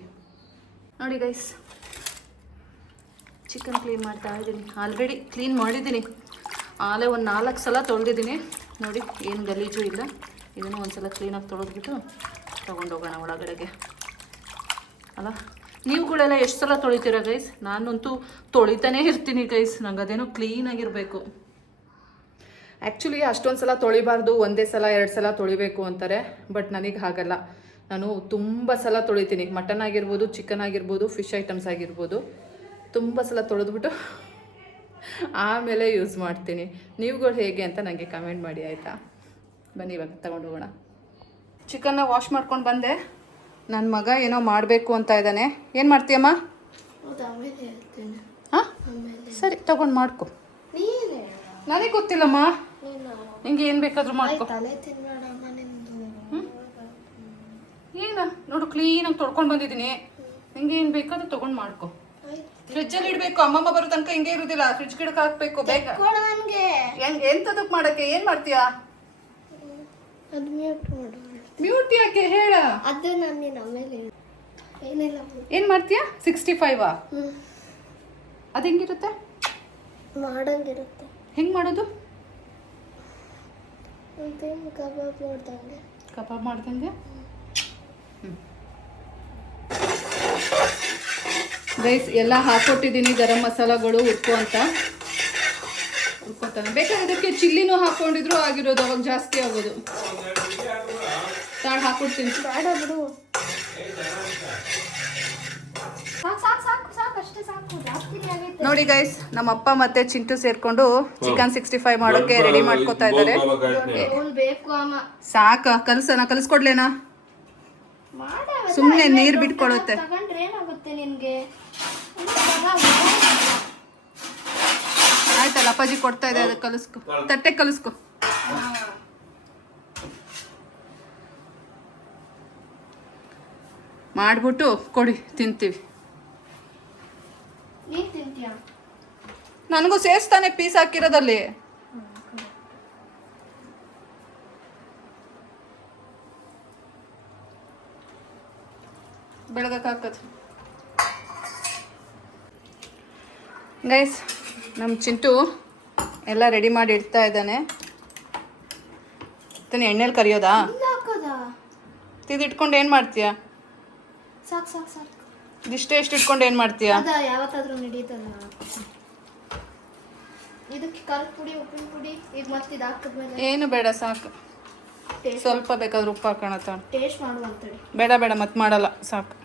ನೋಡಿ ಗೈಸ್, ಚಿಕನ್ ಕ್ಲೀನ್ ಮಾಡ್ತಾ ಇದ್ದೀನಿ. ಆಲ್ರೆಡಿ ಕ್ಲೀನ್ ಮಾಡಿದ್ದೀನಿ, ಆಲೇ ಒಂದು 4 ಸಲ ತೊಳೆದಿದ್ದೀನಿ. ನೋಡಿ ಏನು ಗಲೀಜು ಇಲ್ಲ. ಇದನ್ನು ಒಂದು ಸಲ ಕ್ಲೀನಾಗಿ ತೊಳೆದ್ಬಿಟ್ಟು ತೊಗೊಂಡೋಗೋಣ ಒಳಗಡೆಗೆ ಅಲ್ಲ. ನೀವುಗಳೆಲ್ಲ ಎಷ್ಟು ಸಲ ತೊಳಿತೀರಾ ಗೈಸ್? ನಾನಂತೂ ತೊಳಿತಾನೇ ಇರ್ತೀನಿ ಗೈಸ್. ನಂಗೆ ಅದೇನೋ ಕ್ಲೀನಾಗಿರಬೇಕು. ಆ್ಯಕ್ಚುಲಿ ಅಷ್ಟೊಂದು ಸಲ ತೊಳಿಬಾರ್ದು, ಒಂದೇ ಸಲ 2 ಸಲ ತೊಳಿಬೇಕು ಅಂತಾರೆ. ಬಟ್ ನನಗೆ ಹಾಗಲ್ಲ, ನಾನು ತುಂಬ ಸಲ ತೊಳಿತೀನಿ. ಮಟನ್ ಆಗಿರ್ಬೋದು, ಚಿಕನ್ ಆಗಿರ್ಬೋದು, ಫಿಶ್ ಐಟಮ್ಸ್ ಆಗಿರ್ಬೋದು, ತುಂಬ ಸಲ ತೊಳೆದ್ಬಿಟ್ಟು ಆಮೇಲೆ ಯೂಸ್ ಮಾಡ್ತೀನಿ. ನೀವುಗಳು ಹೇಗೆ ಅಂತ ನನಗೆ ಕಮೆಂಟ್ ಮಾಡಿ ಆಯಿತಾ? ಬನ್ನಿ ಇವಾಗ ತಗೊಂಡು ಹೋಗೋಣ. ಚಿಕನ್ನ ವಾಶ್ ಮಾಡ್ಕೊಂಡು ಬಂದೆ. ನನ್ನ ಮಗ ಏನೋ ಮಾಡಬೇಕು ಅಂತ ಇದ್ದಾನೆ. ಏನು ಮಾಡ್ತೀಯಮ್ಮ? ಹಾಂ ಸರಿ, ತಗೊಂಡು ಮಾಡ್ಕೊ. ನನಗೆ ಗೊತ್ತಿಲ್ಲಮ್ಮ, ನಿಂಗೆ ಏನು ಬೇಕಾದರೂ ಮಾಡ್ಕೊ. ಏನು ನೋಡು, ಕ್ಲೀನಾಗಿ ತೊಳ್ಕೊಂಡು ಬಂದಿದ್ದೀನಿ. ನಿಂಗೆ ಏನು ಬೇಕಾದ್ರೂ ತೊಗೊಂಡು ಮಾಡ್ಕೊ. ಫ್ರಿಜ್ಜಲ್ಲಿ ಇಡಬೇಕು, ಅಮ್ಮಮ್ಮ ಬರೋ ತನಕ ಹಿಂಗೆ ಇರೋದಿಲ್ಲ. ಫ್ರಿಜ್ ಗಿಡಕ್ಕೆ ಹಾಕ್ಬೇಕು ಬೇಗ. ಎಂತದಕ್ಕೆ ಮಾಡೋಕ್ಕೆ? ಏನು ಮಾಡ್ತೀಯಾ? ಮ್ಯೂಟ್ ಯಾಕೆ ಹೇಳ? ಅದು ನಾನು ಆಮೇಲೆ ಏನಿಲ್ಲ. ಏನು ಮಾಡ್ತೀಯಾ? 65 ಅದು ಹೆಂಗಿರುತ್ತೆ? ಮಾಡಂಗಿರುತ್ತೆ. ಹೆಂಗೆ ಮಾಡೋದು? ಕಬಾಬ್ ಮಾಡ್ದಂಗೆ. ಕಬಾಬ್ ಮಾಡ್ದಂಗೆ. ಗೈಸ್ ಎಲ್ಲ ಹಾಕೊಟ್ಟಿದ್ದೀನಿ, ಗರಂ ಮಸಾಲಗಳು ಉಪ್ಪು ಅಂತ ಉಳ್ಕೊತಾನೆ. ಬೇಕಾದ್ರೆ ಅದಕ್ಕೆ ಚಿಲ್ಲಿನೂ ಹಾಕೊಂಡಿದ್ರು ಆಗಿರೋದು, ಅವಾಗ ಜಾಸ್ತಿ ಆಗೋದು. ತಾಳು ಹಾಕೊಡ್ತೀನಿ. ಬೇಡ ಬಿಡು, ಸಾಕು ಅಷ್ಟೇ ಸಾಕು, ಜಾಸ್ತಿನೇ ಆಗೈತೆ. ನೋಡಿ ಗೈಸ್, ನಮ್ಮ ಅಪ್ಪ ಮತ್ತೆ ಚಿಂಟು ಸೇರ್ಕೊಂಡು ಚಿಕನ್ 65 ಮಾಡೋಕೆ ರೆಡಿ ಮಾಡ್ಕೋತಾ ಇದ್ದಾರೆ. ಬೇಕು ಅಮ್ಮ. ಸಾಕ ಕಲಿಸ್ಕೊಡ್ಲೇನಾ? ಸುಮ್ಮನೆ ನೀರು ಬಿಟ್ಕೊಳುತ್ತೆ. ತಗೊಂಡ್ರೆ ಏನಾಗುತ್ತೆ ನಿನ್ಗೆ? ಆಯ್ತಲ್ಲ, ಅಪ್ಪಾಜಿ ಕೊಡ್ತಾ ಇದೆ, ಅದಕ್ಕೆ ಕಲಿಸ್ಕೊ, ತಟ್ಟೆ ಕಲಿಸ್ಕೊ. ಮಾಡ್ಬಿಟ್ಟು ಕೊಡಿ, ತಿಂತೀವಿ. ನೀನ್ ತಿಂತೀಯ? ನನಗೂ ಸೇರಿಸ್ತಾನೆ ಪೀಸ್ ಹಾಕಿರೋದಲ್ಲಿ. ಬೆಳಗಕ್ಕೆ ಹಾಕೋದು. ಗೈಸ್, ನಮ್ಮ ಚಿಂಟು ಎಲ್ಲ ರೆಡಿ ಮಾಡಿ ಇಡ್ತಾ ಇದ್ದಾನೆ. ಎಣ್ಣೆಲಿ ಕರಿಯೋದಾ? ತಿದಿಟ್ಕೊಂಡು ಏನು ಮಾಡ್ತೀಯಾ? ಸಾಕು ಇದಿಷ್ಟೇ ಎಷ್ಟು ಇಟ್ಕೊಂಡು ಏನು ಮಾಡ್ತೀಯಾ? ಅದ ಯಾವತ್ತಾದ್ರೂ ನಡೀತದ. ಇದಕ್ಕೆ ಖಾರದ ಪುಡಿ, ಉಪ್ಪಿನ ಪುಡಿ, ಈಗ ಮತ್ತೆ ಇದು ಹಾಕಿದ್ಮೇಲೆ ಏನು ಬೇಡ, ಸಾಕು. ಸ್ವಲ್ಪ ಬೇಕಾದ್ರೆ ಉಪ್ಪು ಹಾಕೋಣ. ಟೇಸ್ಟ್ ಮಾಡುವಂತೇಳಿ. ಬೇಡ ಮತ್ತೆ ಮಾಡಲ್ಲ, ಸಾಕು.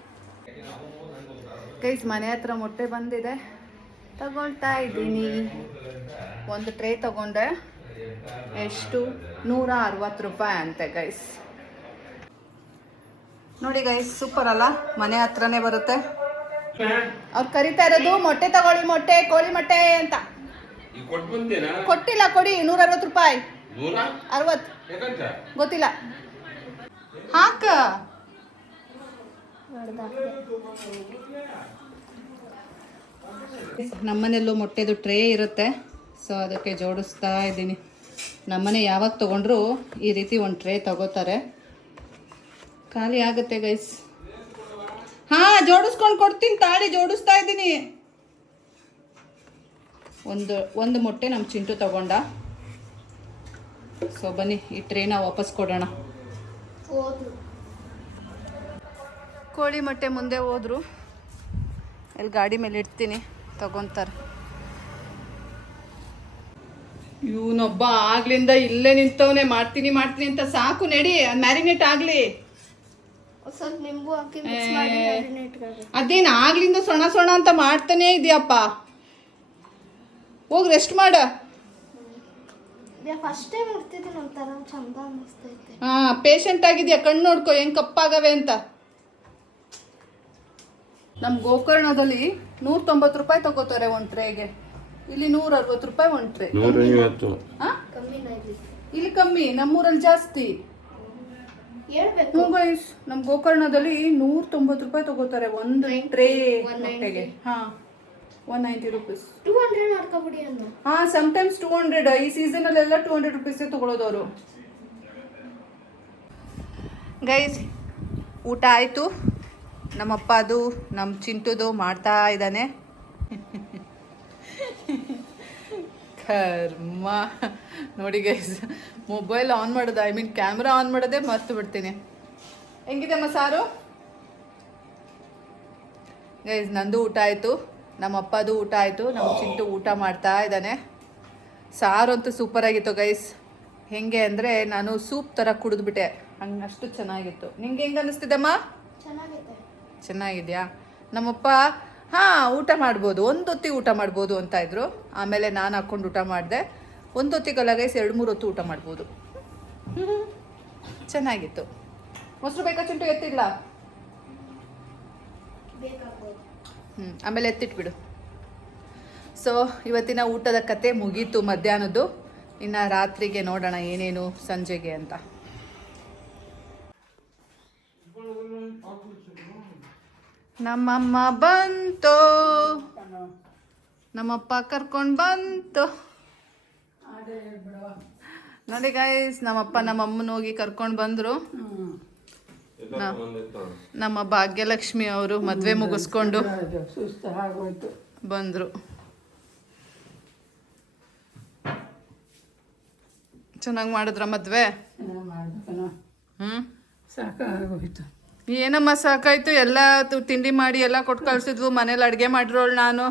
ಗೈಸ್, ಮನೆ ಹತ್ರ ಮೊಟ್ಟೆ ಬಂದಿದೆ, ತಗೊಳ್ತಾ ಇದ್ದೀನಿ. ಒಂದು ಟ್ರೇ ತಗೊಂಡೆ. ಎಷ್ಟು? 160 ರೂಪಾಯಿ ಅಂತೆ ಗೈಸ್. ನೋಡಿ ಗೈಸ್, ಸೂಪರ್ ಅಲ್ಲ? ಮನೆ ಹತ್ರನೇ ಬರುತ್ತೆ. ಅವ್ರು ಕರಿತಾ ಇರೋದು ಮೊಟ್ಟೆ ತಗೊಳ್ಳಿ, ಮೊಟ್ಟೆ, ಕೋಳಿ ಮೊಟ್ಟೆ ಅಂತ. ಕೊಟ್ಟಿಲ್ಲ, ಕೊಡಿ. 160 ರೂಪಾಯಿ. 60 ಗೊತ್ತಿಲ್ಲ. ಹಾಕ. ನಮ್ಮನೆಯಲ್ಲೂ ಮೊಟ್ಟೆದು ಟ್ರೇ ಇರುತ್ತೆ, ಸೊ ಅದಕ್ಕೆ ಜೋಡಿಸ್ತಾ ಇದ್ದೀನಿ. ನಮ್ಮನೆ ಯಾವಾಗ ತೊಗೊಂಡ್ರು ಈ ರೀತಿ ಒಂದು ಟ್ರೇ ತಗೋತಾರೆ. ಖಾಲಿ ಆಗುತ್ತೆ ಗೈಸ್. ಹಾಂ, ಜೋಡಿಸ್ಕೊಂಡು ಕೊಡ್ತೀನಿ ತಾಳಿ, ಜೋಡಿಸ್ತಾ ಇದ್ದೀನಿ. ಒಂದು ಮೊಟ್ಟೆ ನಮ್ಮ ಚಿಂಟು ತಗೊಂಡ. ಸೊ ಬನ್ನಿ, ಈ ಟ್ರೇನ ವಾಪಸ್ ಕೊಡೋಣ. ಕೋಳಿ ಮೊಟ್ಟೆ ಮುಂದೆ ಹೋದ್ರು. ಇಲ್ಲಿ ಗಾಡಿ ಮೇಲೆ ಇಡ್ತೀನಿ, ತಗೊತಾರೆ. ಇವನೊಬ್ಬ ಆಗ್ಲಿಂದ ಇಲ್ಲೇ ನಿಂತವನೆ, ಮಾಡ್ತೀನಿ ಮಾಡ್ತೀನಿ ಅಂತ. ಸಾಕು ನಡಿ, ಮ್ಯಾರಿನೇಟ್ ಆಗ್ಲಿ. ಸ್ವಲ್ಪ ನಿಂಬು ಹಾಕಿ ಮಿಕ್ಸ್ ಮಾಡಿ marinate ಮಾಡಿ. ಅದೇನು ಆಗ್ಲಿಂದ ಸೊಣ ಸೊಣ ಅಂತ ಮಾಡ್ತಾನೆ ಇದೆಯಪ್ಪ. ಹೋಗಿ ರೆಸ್ಟ್ ಮಾಡ. ಫಸ್ಟ್ ಟೈಮ್ ನೋಡ್ತಿದ್ದೀನಿ, ಒಂಥರ ಚಂದ ಅನಿಸ್ತೈತೆ. ಹಾ, ಪೇಷಂಟ್ ಆಗಿದ್ಯಾ, ಕಣ್ಣು ನೋಡ್ಕೊ ಹೆಂಗ್ ಕಪ್ಪಾಗವೆ ಅಂತ. ನಮ್ಮ ಗೋಕರ್ಣದಲ್ಲಿ 190 ರೂಪಾಯಿ ತಗೋತಾರೆ ಒಂದು ಟ್ರೇಗೆ. ಇಲ್ಲಿ 160 ರೂಪಾಯಿ ಒಂದು ಟ್ರೇ. 150. ಕಮ್ಮಿನ ಇಲ್ಲಿ ಇಲ್ಲಿ ಕಮ್ಮಿ, ನಮ್ಮೂರಲ್ಲಿ ಜಾಸ್ತಿ. ಹೇಳ್ಬೇಕು. ಗೈಸ್, ನಮ್ಮ ಗೋಕರ್ಣದಲ್ಲಿ 190 ರೂಪಾಯಿ ತಗೋತಾರೆ ಒಂದು ಟ್ರೇ ಮೊಟ್ಟೆಗೆ. ಹಾ, 190 ರುಪೀಸ್. 200 ಮಾಡ್ಕೊಬಿಡಿ ಅನ್ನ. ಹಾ, ಸಮ್ಟೈಮ್ಸ್ 200. ಈ ಸೀಸನಲ್ಲೆಲ್ಲ 200 ರುಪೀಸೇ ತಗೊಳ್ಳೋದವರು. ಗೈಸ್, ಊಟ ಆಯಿತು. ನಮ್ಮಪ್ಪ ಅದು ನಮ್ಮ ಚಿಂಟುದು ಮಾಡ್ತಾ ಇದ್ದಾನೆ. ಕರ್ಮ ನೋಡಿ ಗೈಸ್, ಮೊಬೈಲ್ ಆನ್ ಮಾಡೋದು, ಐ ಮೀನ್ ಕ್ಯಾಮ್ರಾ ಆನ್ ಮಾಡೋದೇ ಮರ್ತು ಬಿಡ್ತೀನಿ. ಹೆಂಗಿದೆ ಸಾರು? ಗೈಸ್, ನಂದು ಊಟ ಆಯಿತು, ನಮ್ಮ ಅಪ್ಪದು ಊಟ ಆಯಿತು, ನಮ್ಮ ಚಿಂಟು ಊಟ ಮಾಡ್ತಾ ಇದ್ದಾನೆ. ಸಾರು ಅಂತೂ ಸೂಪರಾಗಿತ್ತು ಗೈಸ್. ಹೆಂಗೆ ಅಂದರೆ ನಾನು ಸೂಪ್ ಥರ ಕುಡಿದ್ಬಿಟ್ಟೆ, ಹಂಗೆ ಅಷ್ಟು ಚೆನ್ನಾಗಿತ್ತು. ನಿಂಗೆ ಹೆಂಗೆ ಅನ್ನಿಸ್ತಿದ್ದಮ್ಮ? ಚೆನ್ನಾಗೈತೆ. ಚೆನ್ನಾಗಿದೆಯಾ? ನಮ್ಮಪ್ಪ ಹಾಂ, ಊಟ ಮಾಡ್ಬೋದು, ಒಂದು ಹೊತ್ತಿಗೆ ಊಟ ಮಾಡ್ಬೋದು ಅಂತ ಇದ್ರು. ಆಮೇಲೆ ನಾನು ಹಾಕ್ಕೊಂಡು ಊಟ ಮಾಡಿದೆ. ಒಂದು ಹೊತ್ತಿಗಲ್ಲ ಗೈಸ್, 2-3 ಹೊತ್ತು ಊಟ ಮಾಡ್ಬೋದು. ಚೆನ್ನಾಗಿತ್ತು. ಮೊಸರು ಬೇಕಾ ಚಿಂಟು? ಎತ್ತಿಲ್ಲ. ಬೇಕಾಗ್ಬೋದು. ಆಮೇಲೆ ಎತ್ತಿಟ್ಬಿಡು. ಸೊ ಇವತ್ತಿನ ಊಟದ ಕತೆ ಮುಗೀತು ಮಧ್ಯಾಹ್ನದ್ದು. ಇನ್ನು ರಾತ್ರಿಗೆ ನೋಡೋಣ ಏನೇನು ಸಂಜೆಗೆ ಅಂತ. ನಮ್ಮಮ್ಮ ಬಂತು, ನಮ್ಮಪ್ಪ ಕರ್ಕೊಂಡು ಬಂತು. ನೋಡಿ ಗೈಸ್, ನಮ್ಮಪ್ಪ ನಮ್ಮಮ್ಮನ ಹೋಗಿ ಕರ್ಕೊಂಡು ಬಂದರು. ನಮ್ಮ ಭಾಗ್ಯಲಕ್ಷ್ಮಿ ಅವರು ಮದುವೆ ಮುಗಿಸ್ಕೊಂಡು ಬಂದರು. ಚೆನ್ನಾಗಿ ಮಾಡಿದ್ರ ಮದುವೆ? ಸಾಕಾಗೋಯ್ತು. ಏನಮ್ಮ ಸಾಕಾಯ್ತು? ಎಲ್ಲ ತಿಂಡಿ ಮಾಡಿ ಎಲ್ಲ ಕೊಟ್ಟು ಕಳ್ಸಿದ್ವು, ಮನೇಲಿ ಅಡುಗೆ ಮಾಡಿರೋಳು ನಾನು.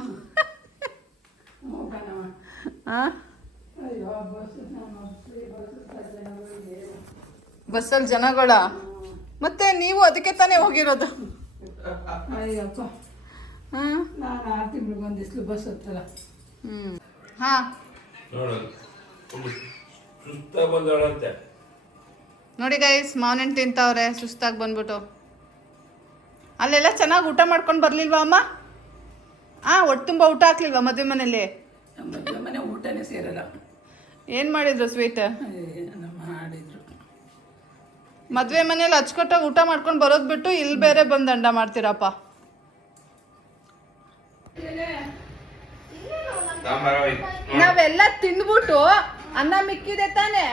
ಬಸ್ಸಲ್ಲಿ ಜನಗಳ ಮತ್ತೆ ನೀವು ಅದಕ್ಕೆ ತಾನೇ ಹೋಗಿರೋದು. ಅಯ್ಯಪ್ಪ, ಹ್ಮ್, ನಾನು 6 ತಿಂಗಳಿಗೆ ಒಂದಿಸ್ಲು ಬಸ್ ಹತ್ತಲ್ಲ. ಹಾ, ಸುಸ್ತಾಗಿ ಬಂದಳಂತೆ. ನೋಡಿ ಗೈಸ್, ಮಾವಿನ ತಿಂತಾವ್ರೆ ಸುಸ್ತಾಗಿ ಬಂದ್ಬಿಟ್ಟು. ಅಲ್ಲೆಲ್ಲ ಚೆನ್ನಾಗಿ ಊಟ ಮಾಡ್ಕೊಂಡು ಬರ್ಲಿಲ್ವಾ ಅಮ್ಮ? ಹೊಟ್ಟೆ ತುಂಬ ಊಟ ಹಾಕ್ಲಿಲ್ವಾ ಮದುವೆ ಮನೇಲಿ? ಮದುವೆ ಮನೆ ಊಟನೇ ಸೇರಲ್ಲ. ಏನು ಮಾಡಿದ್ರು ಸ್ವೀಟ್? ನಮ್ಮ ಮಾಡಿದ್ರು. ಮದುವೆ ಮನೇಲಿ ಅಚ್ಚುಕಟ್ಟಾಗಿ ಊಟ ಮಾಡ್ಕೊಂಡು ಬರೋದು ಬಿಟ್ಟು ಇಲ್ಲಿ ಬೇರೆ ಬಂದು ದಂಡ ಮಾಡ್ತೀರಪ್ಪ. ನಾವೆಲ್ಲ ತಿಂದ್ಬಿಟ್ಟು ಅನ್ನ ಮಿಕ್ಕಿದೆ ತಾನೆ,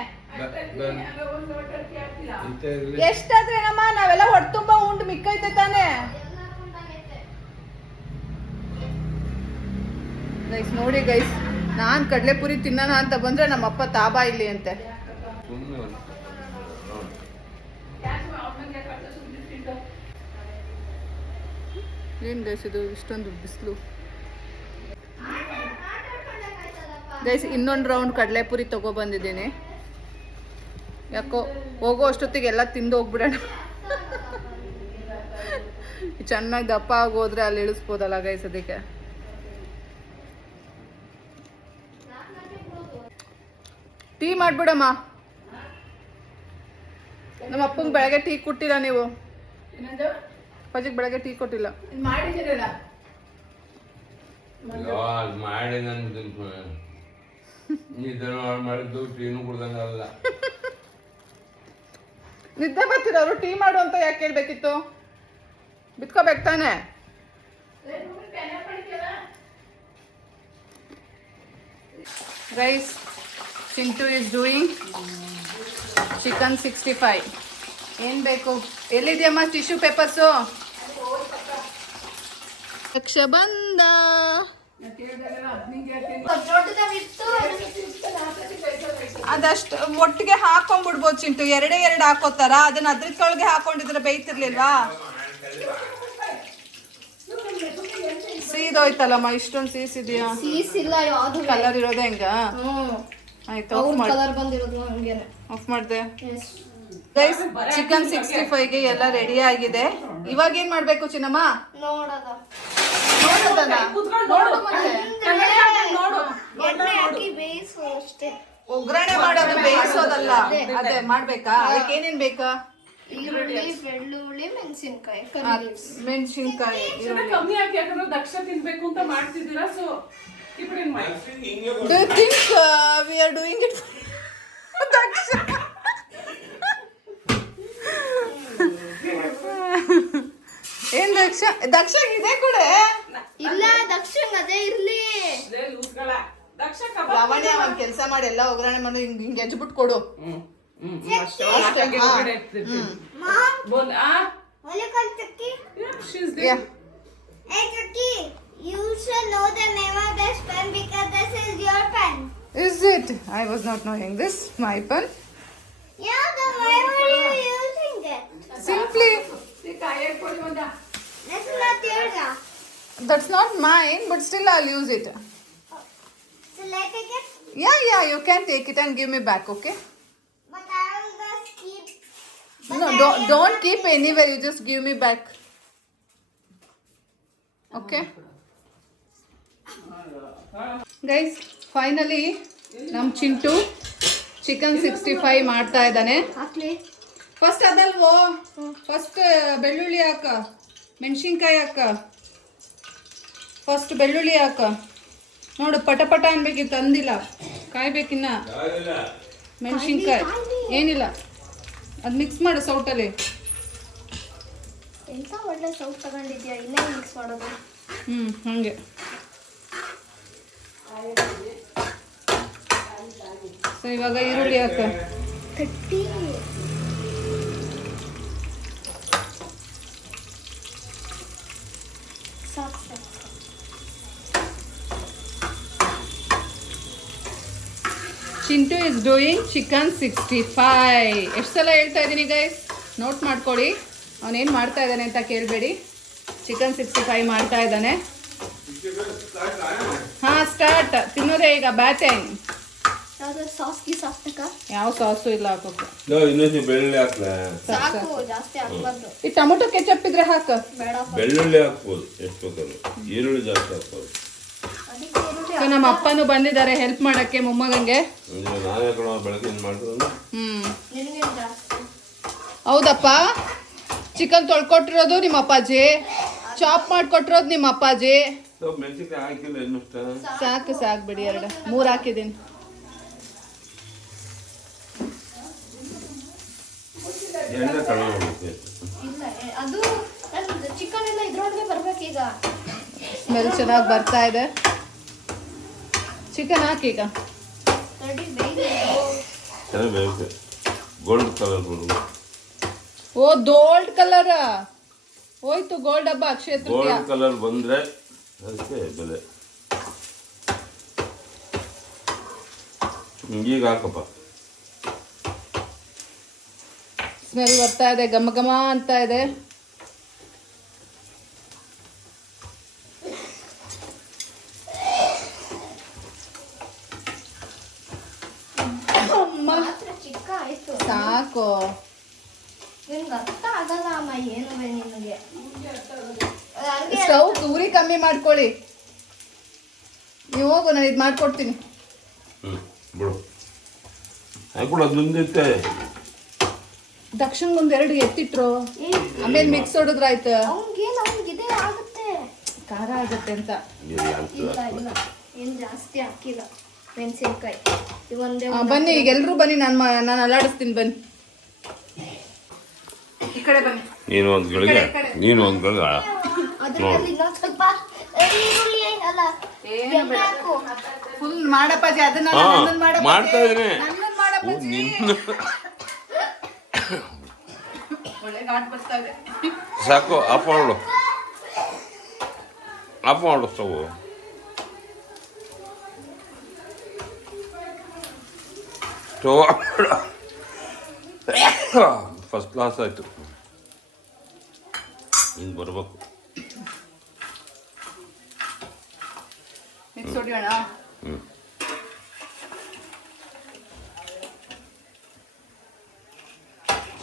ಎಷ್ಟಾದ್ರೇನಮ್ಮ? ನಾವೆಲ್ಲ ಹೊಟ್ಟೆ ತುಂಬ ಉಂಡು ಮಿಕ್ಕೈತೆ ತಾನೆ. ಗೈಸ್ ನೋಡಿ ಗೈಸ್, ನಾನು ಕಡಲೆಪುರಿ ತಿನ್ನೋಣ ಅಂತ ಬಂದ್ರೆ ನಮ್ಮಪ್ಪ ತಾಬಾ ಇಲ್ಲಿ ಅಂತೆ. ಏನು ಗೈಸ್ ಇದು ಇಷ್ಟೊಂದು ಬಿಸಿಲು? ಗೈಸ್, ಇನ್ನೊಂದು ರೌಂಡ್ ಕಡಲೆಪುರಿ ತಗೊಬಂದಿದ್ದೀನಿ. ಯಾಕೋ ಹೋಗೋ ಅಷ್ಟೊತ್ತಿಗೆ ಎಲ್ಲ ತಿಂದು ಹೋಗ್ಬಿಡೋಣ. ಚೆನ್ನಾಗಿ ದಪ್ಪ ಆಗೋದ್ರೆ ಅಲ್ಲಿ ಇಳಿಸ್ಬೋದಲ್ಲ ಗೈಸ್, ಅದಕ್ಕೆ. ಟೀ ಮಾಡ್ಬಿಡಮ್ಮ. ನಮ್ಮ ಅಪ್ಪಂಗೆ ಬೆಳಗ್ಗೆ ಟೀ ಕೊಟ್ಟಿಲ್ಲ ನೀವು? ಅಪ್ಪಾಜಿಗೆ ಬೆಳಗ್ಗೆ ಟೀ ಕೊಟ್ಟಿಲ್ಲ. ಮಾಡಿದ್ದೀರಲ್ಲ ಮಾಡಿ ನಂದು ನಿದ್ದೆ ಮಾಡಿದ್ದು ಟೀನು ಕುಡ್ದಂಗಲ್ಲ. ನಿದ್ದೆ ಬರ್ತಿರೋರು ಟೀ ಮಾಡು ಅಂತ ಯಾಕೆ ಹೇಳ್ಬೇಕಿತ್ತು? ಬಿತ್ಕೋಬೇಕು ತಾನೆ. Rice Chintu is doing chicken 65. ಏನು ಬೇಕು? ಎಲ್ಲಿದೆಯಮ್ಮ ಟಿಶ್ಯೂ ಪೇಪರ್ಸು? ಯಕ್ಷ ಬಂದ. ಅದಷ್ಟು ಒಟ್ಟಿಗೆ ಹಾಕೊಂಡ್ಬಿಡ್ಬೋದು ಚಿಂಟು, ಎರಡೇ ಹಾಕೋತಾರ. ಅದನ್ನ ಅದ್ರೊಳಗೆ ಹಾಕೊಂಡಿದ್ರೆ ಬೇಯ್ತಿರ್ಲಿಲ್ವಾ? ಸೀದೋಯ್ತಲ್ಲಮ್ಮ, ಇಷ್ಟೊಂದು ಸೀಸಿದ್ಯಾ? ಸೀಸಿಲ್ಲ, ಯಾವುದು ಕಲರ್ ಇರೋದೇ ಹೆಂಗ? ಆಯ್ತು ಅವ್ರ ಆಫ್ ಮಾಡಿ ಕಲರ್ ಬಂದಿರೋದು ಹಂಗೇನೆ. ಆಫ್ ಮಾಡಿದೆ ಎಸ್. ಗೈಸ್ ಚಿಕನ್ 65ಗೆ ಎಲ್ಲ ರೆಡಿ ಆಗಿದೆ. ಇವಾಗ ಏನ್ ಮಾಡ್ಬೇಕು ಚಿನ್ನಮ್ಮ? ನೋಡದ ನೋಡೋದನ? ನೋಡು ಮತ್ತೆ. ನೋಡು ಎಣ್ಣೆ ಹಾಕಿ ಬೇಯಿಸು ಅಷ್ಟೇ. ಒಗ್ಗರಣೆ ಮಾಡೋದು ಬೇಯಿಸೋದಲ್ಲ. ಅದೇ ಮಾಡ್ಬೇಕಾ? ಅದಕ್ಕೆ ಏನೇನ್ ಬೇಕಾ? ಈರುಳ್ಳಿ, ಬೆಳ್ಳುಳ್ಳಿ, ಮೆಣಸಿನ್ಕಾಯಿ, ಕರಿ ಲೀವ್ಸ್. ಮೆಣಸಿನ್ಕಾಯಿ, ಈರುಳ್ಳಿ. ಕಮ್ಮಿ ಹಾಕಿ ಯಾಕಂದ್ರೆ ದಕ್ಷ ತಿನ್ಬೇಕು ಅಂತ ಮಾಡ್ತಿದ್ದೀರಾ. So keep it in mind. Do you think we are doing it for Daksha? ಏನ್ ದಕ್ಷ ಇದೆ ಕೂಡ ಇಲ್ಲ ದಕ್ಷಿಣ ಅದೇ ಇರ್ಲಿ. ಲೂಸ್ಗಳ ದಕ್ಷ ಕಬಾಬ್ ಲಾವಣ್ಯ ಒಂದ್ ಕೆಲಸ ಮಾಡಿ ಎಲ್ಲ ಒಗ್ಗರಣೆ ಮಾಡಿ ಹಿಂಗ್ ಎಜ್ಬಿಟ್ಟು ಕೊಡು. Mom, will you come Chucky? Yeah. Hey Chucky, you should know the name of this pen because this is your pen. Is it? I was not knowing this. My pen. Yeah, then why were you using it? Simply. This is not yours. That's not mine, but still I'll use it. So let me get. Yeah, you can take it and give me back, okay? But I will just keep. No, don't keep anywhere. You just give me back. Okay? Guys, finally, ನಮ್ Chintu chicken 65 ಮಾಡ್ತಾ ಇದ್ದಾನೆ. ಹಾಕ್ಲಿ. First ಅದಲ್ವೋ, first ಬೆಳ್ಳುಳ್ಳಿ ಹಾಕ, ಮೆಣಸಿನ್ಕಾಯಿ ಹಾಕ, first ಬೆಳ್ಳುಳ್ಳಿ ಹಾಕ. ನೋಡು ಪಟ ಪಟ ಅನ್ಬೇಕಿತ್ತು, ಅಂದಿಲ್ಲ, ಕಾಯ್ಬೇಕಿನ್ನ. ಮೆಣಸಿನ್ಕಾಯಿ ಏನಿಲ್ಲ, ಅದು ಮಿಕ್ಸ್ ಮಾಡು ಸೌಟಲ್ಲಿ. ಎಂತ ಒಳ್ಳೆ ಸೌಟ್ ತಗೊಂಡಿದ್ಯಾ, ಇನ್ನೇ ಮಿಕ್ಸ್ ಮಾಡೋದು. ಹಂಗೆ ಸೊ ಇವಾಗ ಈರುಳ್ಳಿ ಹಾಕ. ಕಟ್ಟಿ ಸಾಕು ಸಾಕು. Chintu is doing chicken 65. ಎಷ್ಟು ಸಲ ಹೇಳ್ತಾ ಇದ್ದೀನಿ ಗೈಸ್, ನೋಟ್ ಮಾಡ್ಕೊಳ್ಳಿ. ಅವನೇನು ಮಾಡ್ತಾ ಇದ್ದಾನೆ ಅಂತ ಕೇಳಬೇಡಿ. ಚಿಕನ್ 65 ಮಾಡ್ತಾ ಇದ್ದಾನೆ. ಹಾಂ, ಸ್ಟಾರ್ಟ್. ತಿನ್ನೋದೇ ಈಗ ಬ್ಯಾಟಿಂಗ್. ಯಾವ್ದು ಸಾಸ್ ಗೀಸ್ ಹಾಕ್ಬೇಕಾ? ಯಾವ ಸಾಸು ಇಲ್ಲ ಹಾಕೋಕೆ. ಇನ್ನೊಂದು ಬೆಳ್ಳುಳ್ಳಿ ಹಾಕ್ಲ, ಸಾಕು, ಜಾಸ್ತಿ ಹಾಕ್ಬಾರ್ದು. ಈ ಟೊಮೊಟೊ ಕೆಚಪ್ ಇದ್ರೆ ಹಾಕ. ಬೇಡ ಬೆಳ್ಳುಳ್ಳಿ ಹಾಕ್ಬೋದು ಎಷ್ಟು ಬೇಕಾದ್ರೂ, ಈರುಳ್ಳಿ ಜಾಸ್ತಿ ಹಾಕ್ಬೋದು. ಅದಕ್ಕೆ ಈರುಳ್ಳಿ ಸೊ ನಮ್ಮ ಅಪ್ಪನೂ ಬಂದಿದ್ದಾರೆ ಹೆಲ್ಪ್ ಮಾಡಕ್ಕೆ ಮೊಮ್ಮಗಂಗೆ. ಅಂದ್ರೆ ನಾವೇ ಕಣ ಬೆಳಗ್ಗೆ ಏನು ಮಾಡ್ತಾರೆ. ನಿನಗೇನು ಜಾಸ್ತಿ. ಹೌದಪ್ಪ, ಚಿಕನ್ ತೊಳ್ಕೊಟ್ಟಿರೋದು ನಿಮ್ಮ ಅಪ್ಪಾಜಿ, ಚಾಪ್ ಮಾಡಿಕೊಟ್ಟಿರೋದು ನಿಮ್ಮ ಅಪ್ಪಾಜಿ. ಮೆಣಸಿನ್ಕಾಯಿ ಹಾಕಿಲ್ಲ ಇನ್ನೂ ಸಾಕು ಬಿಡಿ, 3 ಹಾಕಿದ್ದೀನಿ. ಎಣ್ಣೆ ಕಡಿಮೆ ಹೋಗುತ್ತೆ. ಇಲ್ಲ ಅದು ಚಿಕನ್ ಎಲ್ಲ ಇದ್ರೊಳಗೆ ಬರ್ಬೇಕೀಗ. ಸ್ಮೆಲ್ ಚೆನ್ನಾಗಿ ಬರ್ತಾ ಇದೆ. ಚಿಕನ್ ಹಾಕಿ ಈಗ. ರೆಡಿ ಬೇಗ. ಚೆನ್ನಾಗಿ ಬೇಯುತ್ತೆ. ಗೋಲ್ಡ್ ಕಲರ್ ಬರೋದು. ಓ ಗೋಲ್ಡ್ ಕಲರ್ ಹೋಯ್ತು. ಗೋಲ್ಡ್ ಹಬ್ಬ ಅಕ್ಷಯ ತೃತೀಯ. ಗೋಲ್ಡ್ ಕಲರ್ ಬಂದ್ರೆ ಅದಕ್ಕೆ ಬೆಲೆ. ಈಗ ಹಾಕಪ್ಪ. ಸ್ಮೆಲ್ ಬರ್ತಾ ಇದೆ, ಘಮ ಘಮ ಅಂತ ಇದೆ. ಮಾತ್ರ ಚಿಕ್ಕ ಆಯ್ತು. ಸಾಕು. ನಿನ್ಗೆ ಅರ್ಥ ಆಗಲ್ಲ ಅಮ್ಮ ಏನುವೆ ನಿನಗೆ. ಸ್ಟವ್ ಉರಿ ಕಮ್ಮಿ ಮಾಡ್ಕೊಳ್ಳಿ. ನೀವು ಹೋಗು, ನಾನು ಇದು ಮಾಡ್ಕೊಡ್ತೀನಿ. ಬಿಡು ಹಾಕ್ಬಿಡು, ಅದು ಮುಂದಿತ್ತೆ. ದಕ್ಷಿಣಗೊಂದು 2 ಎತ್ತಿಟ್ರು, ಆಮೇಲೆ ಮಿಕ್ಸ್ ಹೊಡೆದ್ರಾಯ್ತು. ಅವ್ನಿಗಿದೆ ಆಗುತ್ತೆ, ಖಾರ ಆಗುತ್ತೆ ಅಂತ. ಇಲ್ಲ ಏನು ಜಾಸ್ತಿ ಹಾಕಿಲ್ಲ. ಮೆಣಸಿನ್ಕಾಯಿ ಒಂದೇ. ಬನ್ನಿ ಈಗ ಎಲ್ರೂ ಬನ್ನಿ, ನಾನು ಅಲ್ಲಾಡಿಸ್ತೀನಿ. ಬನ್ನಿ ಈ ಕಡೆ ಬನ್ನಿ. ನೀನು ಒಂದು ಗಳಿಗೆ ಅದರಲ್ಲಿ ಇನ್ನೊಂದು ಸ್ವಲ್ಪ ಈರುಳ್ಳಿ ಅಲ್ಲ ಎಣ್ಣೆ ಹಾಕು. ಫುಲ್ ಮಾಡಪ್ಪಾಜಿ, ಅದನ್ನ ಹಾ, ನನ್ನನ್ನ ಮಾಡಪ್ಪಾಜಿ. ಮಾಡ್ತಾ ಇದೀನಿ. ನನ್ನನ್ನ ಮಾಡಪ್ಪಾಜಿ. ಒಳ್ಳೆ ಘಾಟ್ ಬರ್ತಾ ಇದೆ. ಸಾಕು, ಆಫ್ ಮಾಡು, ಆಫ್ ಮಾಡು ಸ್ಟವ್. ಫಸ್ಟ್ ಕ್ಲಾಸ್ ಆಯಿತು. ಹಿಂಗೆ ಬರ್ಬೇಕು. ಮಿಕ್ಸ್ ಹೊಡಿಯೋಣ.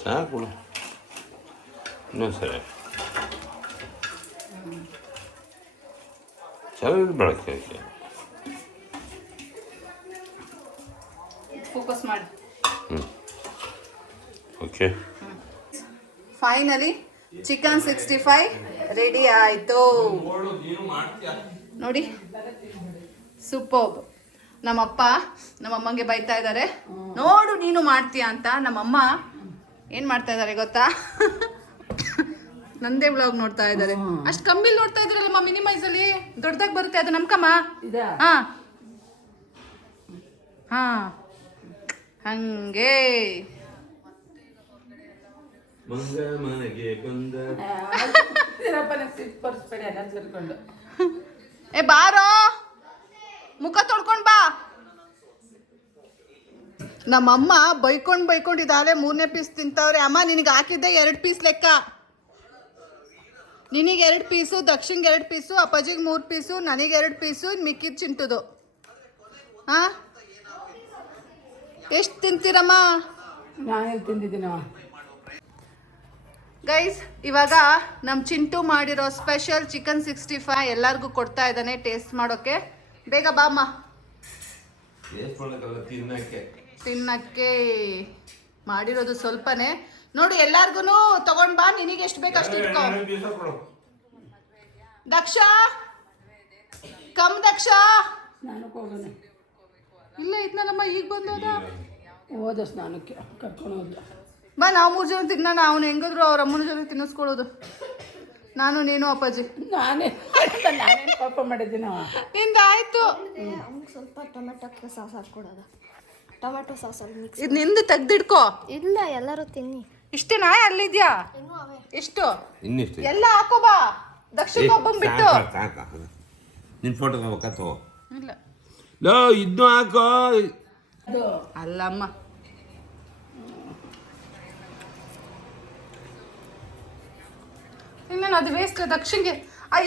ಸಾಕು ಇನ್ನೊಂದು ಸರಿ ಚೆನ್ನಾಗಿ ಬೆಳಗ್ಗೆ ಫೋಕಸ್ ಮಾಡಿ. ಓಕೆ. ಫೈನಲಿ ಚಿಕನ್ 65 ರೆಡಿ ಆಯಿತು ನೋಡಿ. ಸೂಪರ್ಬ್. ನಮ್ಮಮ್ಮಂಗೆ ಬೈತಾ ಇದ್ದಾರೆ, ನೋಡು ನೀನು ಮಾಡ್ತೀಯ ಅಂತ. ನಮ್ಮಮ್ಮ ಏನು ಮಾಡ್ತಾ ಇದ್ದಾರೆ ಗೊತ್ತಾ, ನಂದೇ ವ್ಲಾಗ್ ನೋಡ್ತಾ ಇದ್ದಾರೆ. ಅಷ್ಟು ಕಮ್ಮಿಲಿ ನೋಡ್ತಾ ಇದ್ರಲ್ಲಮ್ಮ, ಮಿನಿಮೈಸಲ್ಲಿ ದೊಡ್ಡದಾಗಿ ಬರುತ್ತೆ ಅದು ನಮ್ಕಮ್ಮ. ಹಾಂ ಹಾಂ ಹಂಗೆ ಮನೆಗೆ ಬಂದ ಬರ್ಸ್ಬೇಡಿ ಎಲ್ಲ ಸೇರ್ಕೊಂಡು. ಏ ಬಾರೋ, ಮುಖ ತೊಳ್ಕೊಂಡ್ ಬಾ. ನಮ್ಮಮ್ಮ ಬೈಕೊಂಡಿದ್ದಾಳೆ. 3ನೇ ಪೀಸ್ ತಿಂತವ್ರೆ. ಅಮ್ಮ ನಿನಗೆ ಹಾಕಿದ್ದೆ 2 ಪೀಸ್ ಲೆಕ್ಕ. ನಿನಗೆ 2 ಪೀಸು, ದಕ್ಷಿಣ್ಗೆ 2 ಪೀಸು, ಅಪ್ಪಾಜಿಗೆ 3 ಪೀಸು, ನನಗೆ 2 ಪೀಸು, ಮಿಕ್ಕಿದ್ ಚಿಂಟುದು. ಹಾಂ ಎಷ್ಟು ತಿಂತೀರಮ್ಮ? ನಾನು ತಿಂದಿದ್ದೀನವ. ಗೈಸ್, ಇವಾಗ ನಮ್ಮ ಚಿಂಟು ಮಾಡಿರೋ ಸ್ಪೆಷಲ್ ಚಿಕನ್ 65 ಎಲ್ಲರಿಗೂ ಕೊಡ್ತಾ ಇದ್ದಾನೆ ಟೇಸ್ಟ್ ಮಾಡೋಕ್ಕೆ. ಬೇಗ ಬಾಮ್ಮ ತಿನ್ನಕ್ಕೆ. ಮಾಡಿರೋದು ಸ್ವಲ್ಪನೇ ನೋಡಿ. ಎಲ್ಲಾರ್ಗು ತಗೊಂಡ್ ಬಾ, ನಿನಗೆ ಎಷ್ಟು ಬೇಕು ಅಷ್ಟು ಇಟ್ಕೋ. ದಕ್ಷ ಕಮ್ ದಕ್ಷ. ನಾನು ಹೋಗೋಣ. ಇಲ್ಲ ಇದ್ನಲ್ಲಮ್ಮ, ಈಗ ಬಂದೋದ. ಹೋದ ಸ್ನಾನಕ್ಕೆ ಕರ್ಕೊಂಡು ಹೋದ. ಬಾ, ನಾವು 3 ಜನ ತಿನ್ನೋಣ. ಅವ್ನು ಹೆಂಗಿದ್ರು ಅವ್ರ ಅಮ್ಮನ ಜೊತೆ ತಿನ್ನಿಸ್ಕೊಳ್ಳೋದು. ನಾನು ನೀನು ಅಪ್ಪಾಜಿ. ನಾನೇನು ಪಾಪ ಮಾಡಿದ್ದೀನವ. ನಿಂದ ಆಯ್ತು. ಅವ್ನಿಗೆ ಸ್ವಲ್ಪ ಟೊಮೆಟೊ ಸಾಸ್ ಹಾಕ್ಕೊಡೋದು. ಟೊಮೆಟೊ ಸಾಸಲ್ಲಿ ಮಿಕ್ಸ್. ಇದು ನಿಂದು ತೆಗ್ದಿಡ್ಕೋ. ಇಲ್ಲ, ಎಲ್ಲರೂ ತಿನ್ನಿ. ಇಷ್ಟೇನಾ? ಅಲ್ಲಿದ್ಯಾ? ಇನ್ನೂ ಅವೇ. ಎಷ್ಟು? ಇನ್ನಿಷ್ಟು ಎಲ್ಲ ಹಾಕೋ ಬಾ. ದಕ್ಷಿಣ ಒಬ್ಬಂಗ್ ಬಿಟ್ಟು. ನಿನ್ನ ಫೋಟೋ ತಗೋಬೇಕತ್ತೋ. ಇಲ್ಲ ಲೋ ಇದ್ದು ಹಾಕೋ. ಅದು ಅಲ್ಲಮ್ಮ, ಇನ್ನೇನು ಅದು ವೇಸ್ಟ್. ದಕ್ಷಿಣ್ಗೆ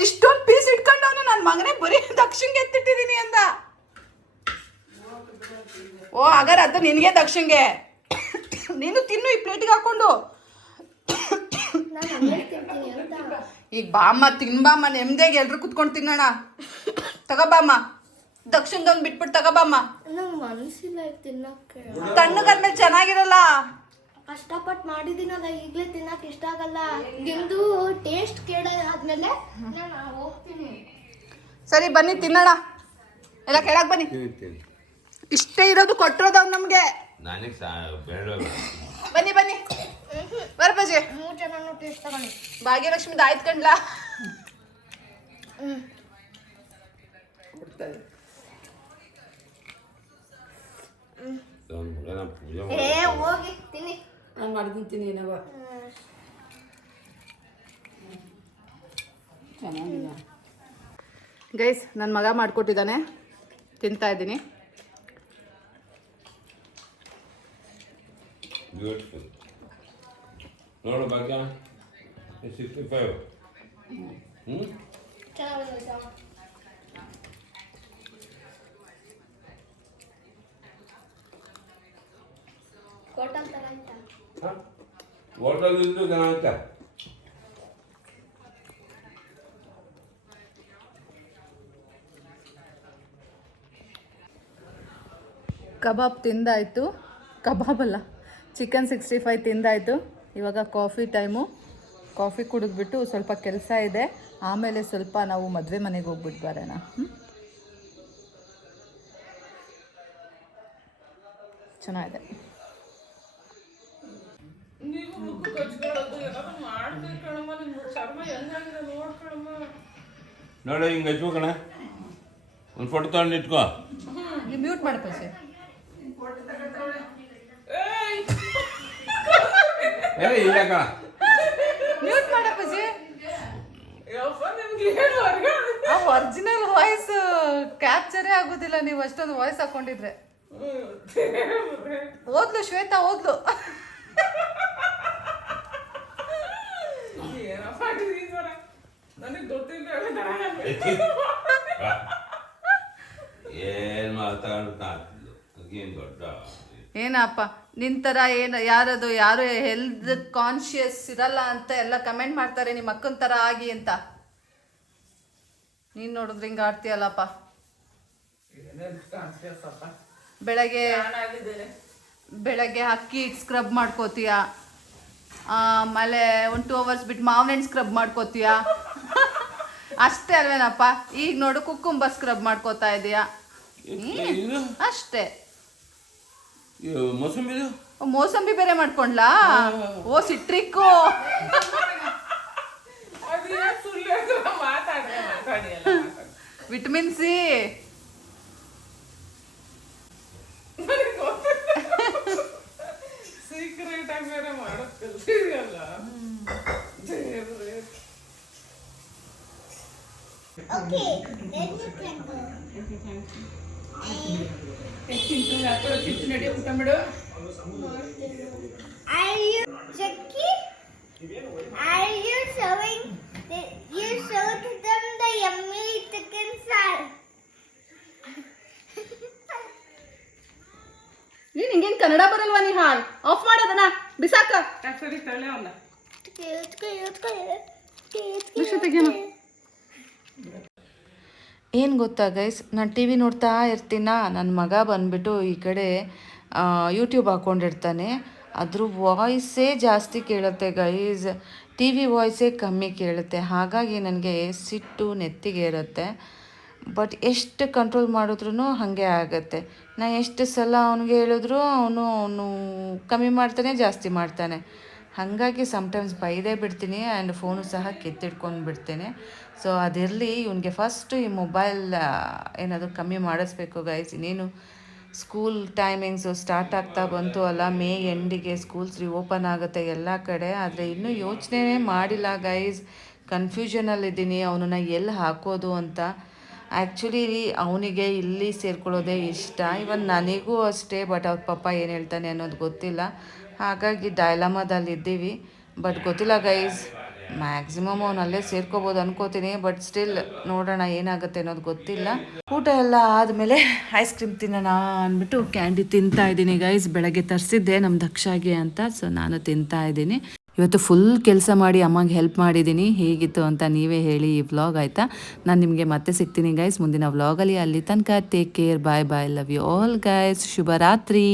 ಇಷ್ಟೊಂದು ಪೀಸ್ ಇಟ್ಕೊಂಡವನು ನನ್ನ ಮಗನೇ ಬರೀ ದಕ್ಷಿಣ್ಗೆ ಎತ್ತಿಟ್ಟಿದ್ದೀನಿ ಅಂದ. ಓ ಹಾಗಾದ್ರೆ ಅದು ನಿನಗೆ ದಕ್ಷಿಣ್ಗೆ. ನೀನು ತಿನ್ನು ಈ ಪ್ಲೇಟಿಗೆ ಹಾಕೊಂಡು. ನಾನು ಹಂಗೆ ತಿಂತೀನಿ ಅಂತ. ಈಗ ಬಾಮ್ಮ ತಿನ್ಬಾಮ್ಮ, ನೆಮ್ಮದಿಯಾಗಿ ಎಲ್ರು ಕುತ್ಕೊಂಡು ತಿನ್ನೋಣ. ತಗೋಬಾಮ್ಮ, ದಕ್ಷಿಣದೊಂದು ಬಿಟ್ಬಿಟ್ಟು ತಗೋಬಾಮ್ಮ. ನಂಗೆ ಮನಸ್ಸಿಲ್ಲ ಈಗ ತಿನ್ನಕ್ಕೆ. ತಣ್ಣಗಾದ್ಮೇಲೆ ಚೆನ್ನಾಗಿರಲ್ಲ. ಕಷ್ಟಪಟ್ಟು ಮಾಡಿದ್ದೀನಲ್ಲ, ಈಗಲೇ ತಿನ್ನಕ್ಕೆ ಇಷ್ಟ ಆಗಲ್ಲ. ನಿಮ್ದು ಟೇಸ್ಟ್ ಕೇಳಾದ್ಮೇಲೆ ನಾನು ಹೋಗ್ತೀನಿ. ಸರಿ ಬನ್ನಿ ತಿನ್ನೋಣ. ಎಲ್ಲ ಕೆಳಗೆ ಬನ್ನಿ. ಇಷ್ಟೇ ಇರೋದು ಕೊಟ್ಟಿರೋದು ಅವ್ನು ನಮಗೆ. ನನಗೆ ಬೇಡ. ಬನ್ನಿ ಬನ್ನಿ ಬರ್ಬಜಿ. 3 ಜನನು ಟೇಸ್ಟ್ ತಗೊಂಡು. ಭಾಗ್ಯಲಕ್ಷ್ಮಿದು ಆಯ್ತು ಕಣ್ಲಾ. ಕೊಡ್ತಾರೆ. ಏ ಹೋಗಿ ತಿನ್ನಿ. ನಾನು ಮಾಡಿದ್ದೀನಿ ಏನವ. ಚೆನ್ನಾಗಿದೆ ಗೈಸ್. ನನ್ನ ಮಗ ಮಾಡಿಕೊಟ್ಟಿದ್ದಾನೆ, ತಿಂತಾ ಇದ್ದೀನಿ. ಬ್ಯೂಟಿಫುಲ್. ನೋಡು ಭಾಗ್ಯ 65. ಚೆನ್ನಾಗಿದೆ. ಹೋಟೆಲ್ ಥರ ಆಯ್ತಾ? ಹೋಟೆಲ್ ಇದ್ದು ಚೆನ್ನಾಗಿತ್ತ. ಕಬಾಬ್ ತಿಂದಾಯಿತು. ಕಬಾಬ್ ಅಲ್ಲ, ಚಿಕನ್ 65 ತಿಂದಾಯಿತು. ಇವಾಗ ಕಾಫಿ ಟೈಮು. ಕಾಫಿ ಕುಡಿದ್ಬಿಟ್ಟು ಸ್ವಲ್ಪ ಕೆಲಸ ಇದೆ. ಆಮೇಲೆ ಸ್ವಲ್ಪ ನಾವು ಮದುವೆ ಮನೆಗೆ ಹೋಗ್ಬಿಟ್ಟು ಬರೋಣ. ಚೆನ್ನಾಗಿದೆ. ನೋಡು ಹಿಂಗೆ ಹಚ್ಬೇಕಣ. ಒಂದು ಫೋಟೋ ತಗೊಂಡು ಇಟ್ಕೋ. ನೀವು ಮ್ಯೂಟ್ ಮಾಡ್ಕೊಳ್ಳಿ. ಇಲ್ಲ ಕಣ, ಮ್ಯೂಟ್ ಮಾಡಪ್ಪಜಿ. ಆ ಒರಿಜಿನಲ್ ವಾಯ್ಸ್ ಕ್ಯಾಪ್ಚರೇ ಆಗೋದಿಲ್ಲ ನೀವು ಅಷ್ಟೊಂದು ವಾಯ್ಸ್ ಹಾಕೊಂಡಿದ್ರೆ. ಓದ್ಲು ಶ್ವೇತಾ, ಓದ್ಲು. ಏನು ಮಾತಾಡ್ತಾ ಏನು ದೊಡ್ಡ ಏನಪ್ಪ ನಿನ್ನ ಥರ ಏನು ಯಾರು ಹೆಲ್ತ್ ಕಾನ್ಶಿಯಸ್ ಇರಲ್ಲ ಅಂತ ಎಲ್ಲ ಕಮೆಂಟ್ ಮಾಡ್ತಾರೆ ನಿಮ್ಮ ಅಕ್ಕನ ಥರ ಆಗಿ ಅಂತ. ನೀನು ನೋಡಿದ್ರೆ ಹಿಂಗೆ ಆಡ್ತೀಯಲ್ಲಪ್ಪ. ಬೆಳಗ್ಗೆ ಅಕ್ಕಿ ಸ್ಕ್ರಬ್ ಮಾಡ್ಕೋತೀಯ, ಆಮೇಲೆ 1-2 hours ಬಿಟ್ಟು ಮಾವಿನ ಹಣ್ಣು ಸ್ಕ್ರಬ್ ಮಾಡ್ಕೋತೀಯ. ಅಷ್ಟೇ ಅಲ್ವೇನಪ್ಪ? ಈಗ ನೋಡು ಕುಕ್ಕುಂಬರ್ ಸ್ಕ್ರಬ್ ಮಾಡ್ಕೋತಾ ಇದೀಯಾ ಅಷ್ಟೇ. ಮೋಸಂಬಿ ಬೇರೆ ಮಾಡ್ಕೊಂಡ್ಲಾ? ಓ ಸಿಟ್ರಿಕ್ಕು. Vitamin C. ಸೀಕ್ರೆಟ್ ಆಗಿ ಬೇರೆ ಮಾಡೋಲ್ಲ. Okay, let me sprinkle. Are you Jackie? Are you showing you showed them the yummy chicken salad? ನೀನು ಹಿಂಗೇನು ಕನ್ನಡ ಬರಲ್ವಾ? ನೀ ಹಾಳು ಆಫ್ ಮಾಡೋದನ್ನ ಬಿಸಾಕ. ಏನು ಗೊತ್ತಾ ಗೈಸ್, ನಾನು ಟಿ ವಿ ನೋಡ್ತಾ ಇರ್ತೀನ. ನನ್ನ ಮಗ ಬಂದುಬಿಟ್ಟು ಈ ಕಡೆ ಯೂಟ್ಯೂಬ್ ಹಾಕ್ಕೊಂಡಿರ್ತಾನೆ. ಅದ್ರ ವಾಯ್ಸೇ ಜಾಸ್ತಿ ಕೇಳುತ್ತೆ ಗೈಸ್, ಟಿ ವಿ ವಾಯ್ಸೇ ಕಮ್ಮಿ ಕೇಳುತ್ತೆ. ಹಾಗಾಗಿ ನನಗೆ ಸಿಟ್ಟು ನೆತ್ತಿಗೆ ಇರುತ್ತೆ. ಬಟ್ ಎಷ್ಟು ಕಂಟ್ರೋಲ್ ಮಾಡಿದ್ರೂ ಹಾಗೆ ಆಗುತ್ತೆ. ನಾ ಎಷ್ಟು ಸಲ ಅವನಿಗೆ ಹೇಳಿದ್ರು ಅವನು ಕಮ್ಮಿ ಮಾಡ್ತಾನೆ, ಜಾಸ್ತಿ ಮಾಡ್ತಾನೆ. ಹಾಗಾಗಿ ಸಮ್ಟೈಮ್ಸ್ ಬೈದೇ ಬಿಡ್ತೀನಿ ಆ್ಯಂಡ್ ಫೋನು ಸಹ ಕಿತ್ತಿಡ್ಕೊಂಡು ಬಿಡ್ತೇನೆ. ಸೊ ಅದಿರಲಿ, ಇವನಿಗೆ ಫಸ್ಟು ಈ ಮೊಬೈಲ್ ಏನಾದರೂ ಕಮ್ಮಿ ಮಾಡಿಸ್ಬೇಕು ಗೈಸ್. ಇನ್ನೇನು ಸ್ಕೂಲ್ ಟೈಮಿಂಗ್ಸು ಸ್ಟಾರ್ಟ್ ಆಗ್ತಾ ಬಂತು ಅಲ್ಲ, ಮೇ ಎಂಡಿಗೆ ಸ್ಕೂಲ್ಸ್ ರಿಓಪನ್ ಆಗುತ್ತೆ ಎಲ್ಲ ಕಡೆ. ಆದರೆ ಇನ್ನೂ ಯೋಚನೆ ಮಾಡಿಲ್ಲ ಗೈಸ್, ಕನ್ಫ್ಯೂಷನಲ್ಲಿದ್ದೀನಿ ಅವನನ್ನು ಎಲ್ಲಿ ಹಾಕೋದು ಅಂತ. ಆ್ಯಕ್ಚುಲಿ ಅವನಿಗೆ ಇಲ್ಲಿ ಸೇರ್ಕೊಳ್ಳೋದೇ ಇಷ್ಟ, ಇವನ್ ನನಗೂ ಅಷ್ಟೇ. ಬಟ್ ಅವ್ರ ಪಪ್ಪ ಏನು ಹೇಳ್ತಾನೆ ಅನ್ನೋದು ಗೊತ್ತಿಲ್ಲ. ಹಾಗಾಗಿ ಡೈಲಮಾದಲ್ಲಿದ್ದೀವಿ. ಬಟ್ ಗೊತ್ತಿಲ್ಲ ಗೈಸ್, ಮ್ಯಾಕ್ಸಿಮಮ್ ಅವನಲ್ಲೇ ಸೇರ್ಕೋಬೋದು ಅನ್ಕೋತೀನಿ. ಬಟ್ ಸ್ಟಿಲ್ ನೋಡೋಣ ಏನಾಗುತ್ತೆ ಅನ್ನೋದು ಗೊತ್ತಿಲ್ಲ. ಊಟ ಎಲ್ಲ ಆದಮೇಲೆ ಐಸ್ ಕ್ರೀಮ್ ತಿನ್ನೋಣ ಅಂದ್ಬಿಟ್ಟು ಕ್ಯಾಂಡಿ ತಿಂತಾ ಇದ್ದೀನಿ ಗೈಸ್. ಬೆಳಗ್ಗೆ ತರಿಸಿದ್ದೆ ನಮ್ಮ ದಕ್ಷಾಗೆ ಅಂತ, ಸೊ ನಾನು ತಿಂತಾ ಇದ್ದೀನಿ. ಇವತ್ತು ಫುಲ್ ಕೆಲಸ ಮಾಡಿ ಅಮ್ಮಗೆ ಹೆಲ್ಪ್ ಮಾಡಿದ್ದೀನಿ. ಹೇಗಿತ್ತು ಅಂತ ನೀವೇ ಹೇಳಿ ಈ ವ್ಲಾಗ್, ಆಯಿತಾ? ನಾನು ನಿಮಗೆ ಮತ್ತೆ ಸಿಗ್ತೀನಿ ಗೈಸ್ ಮುಂದಿನ ವ್ಲಾಗಲ್ಲಿ. ಅಲ್ಲಿ ತನಕ take care, bye bye, love you all guys. ಶುಭರಾತ್ರಿ.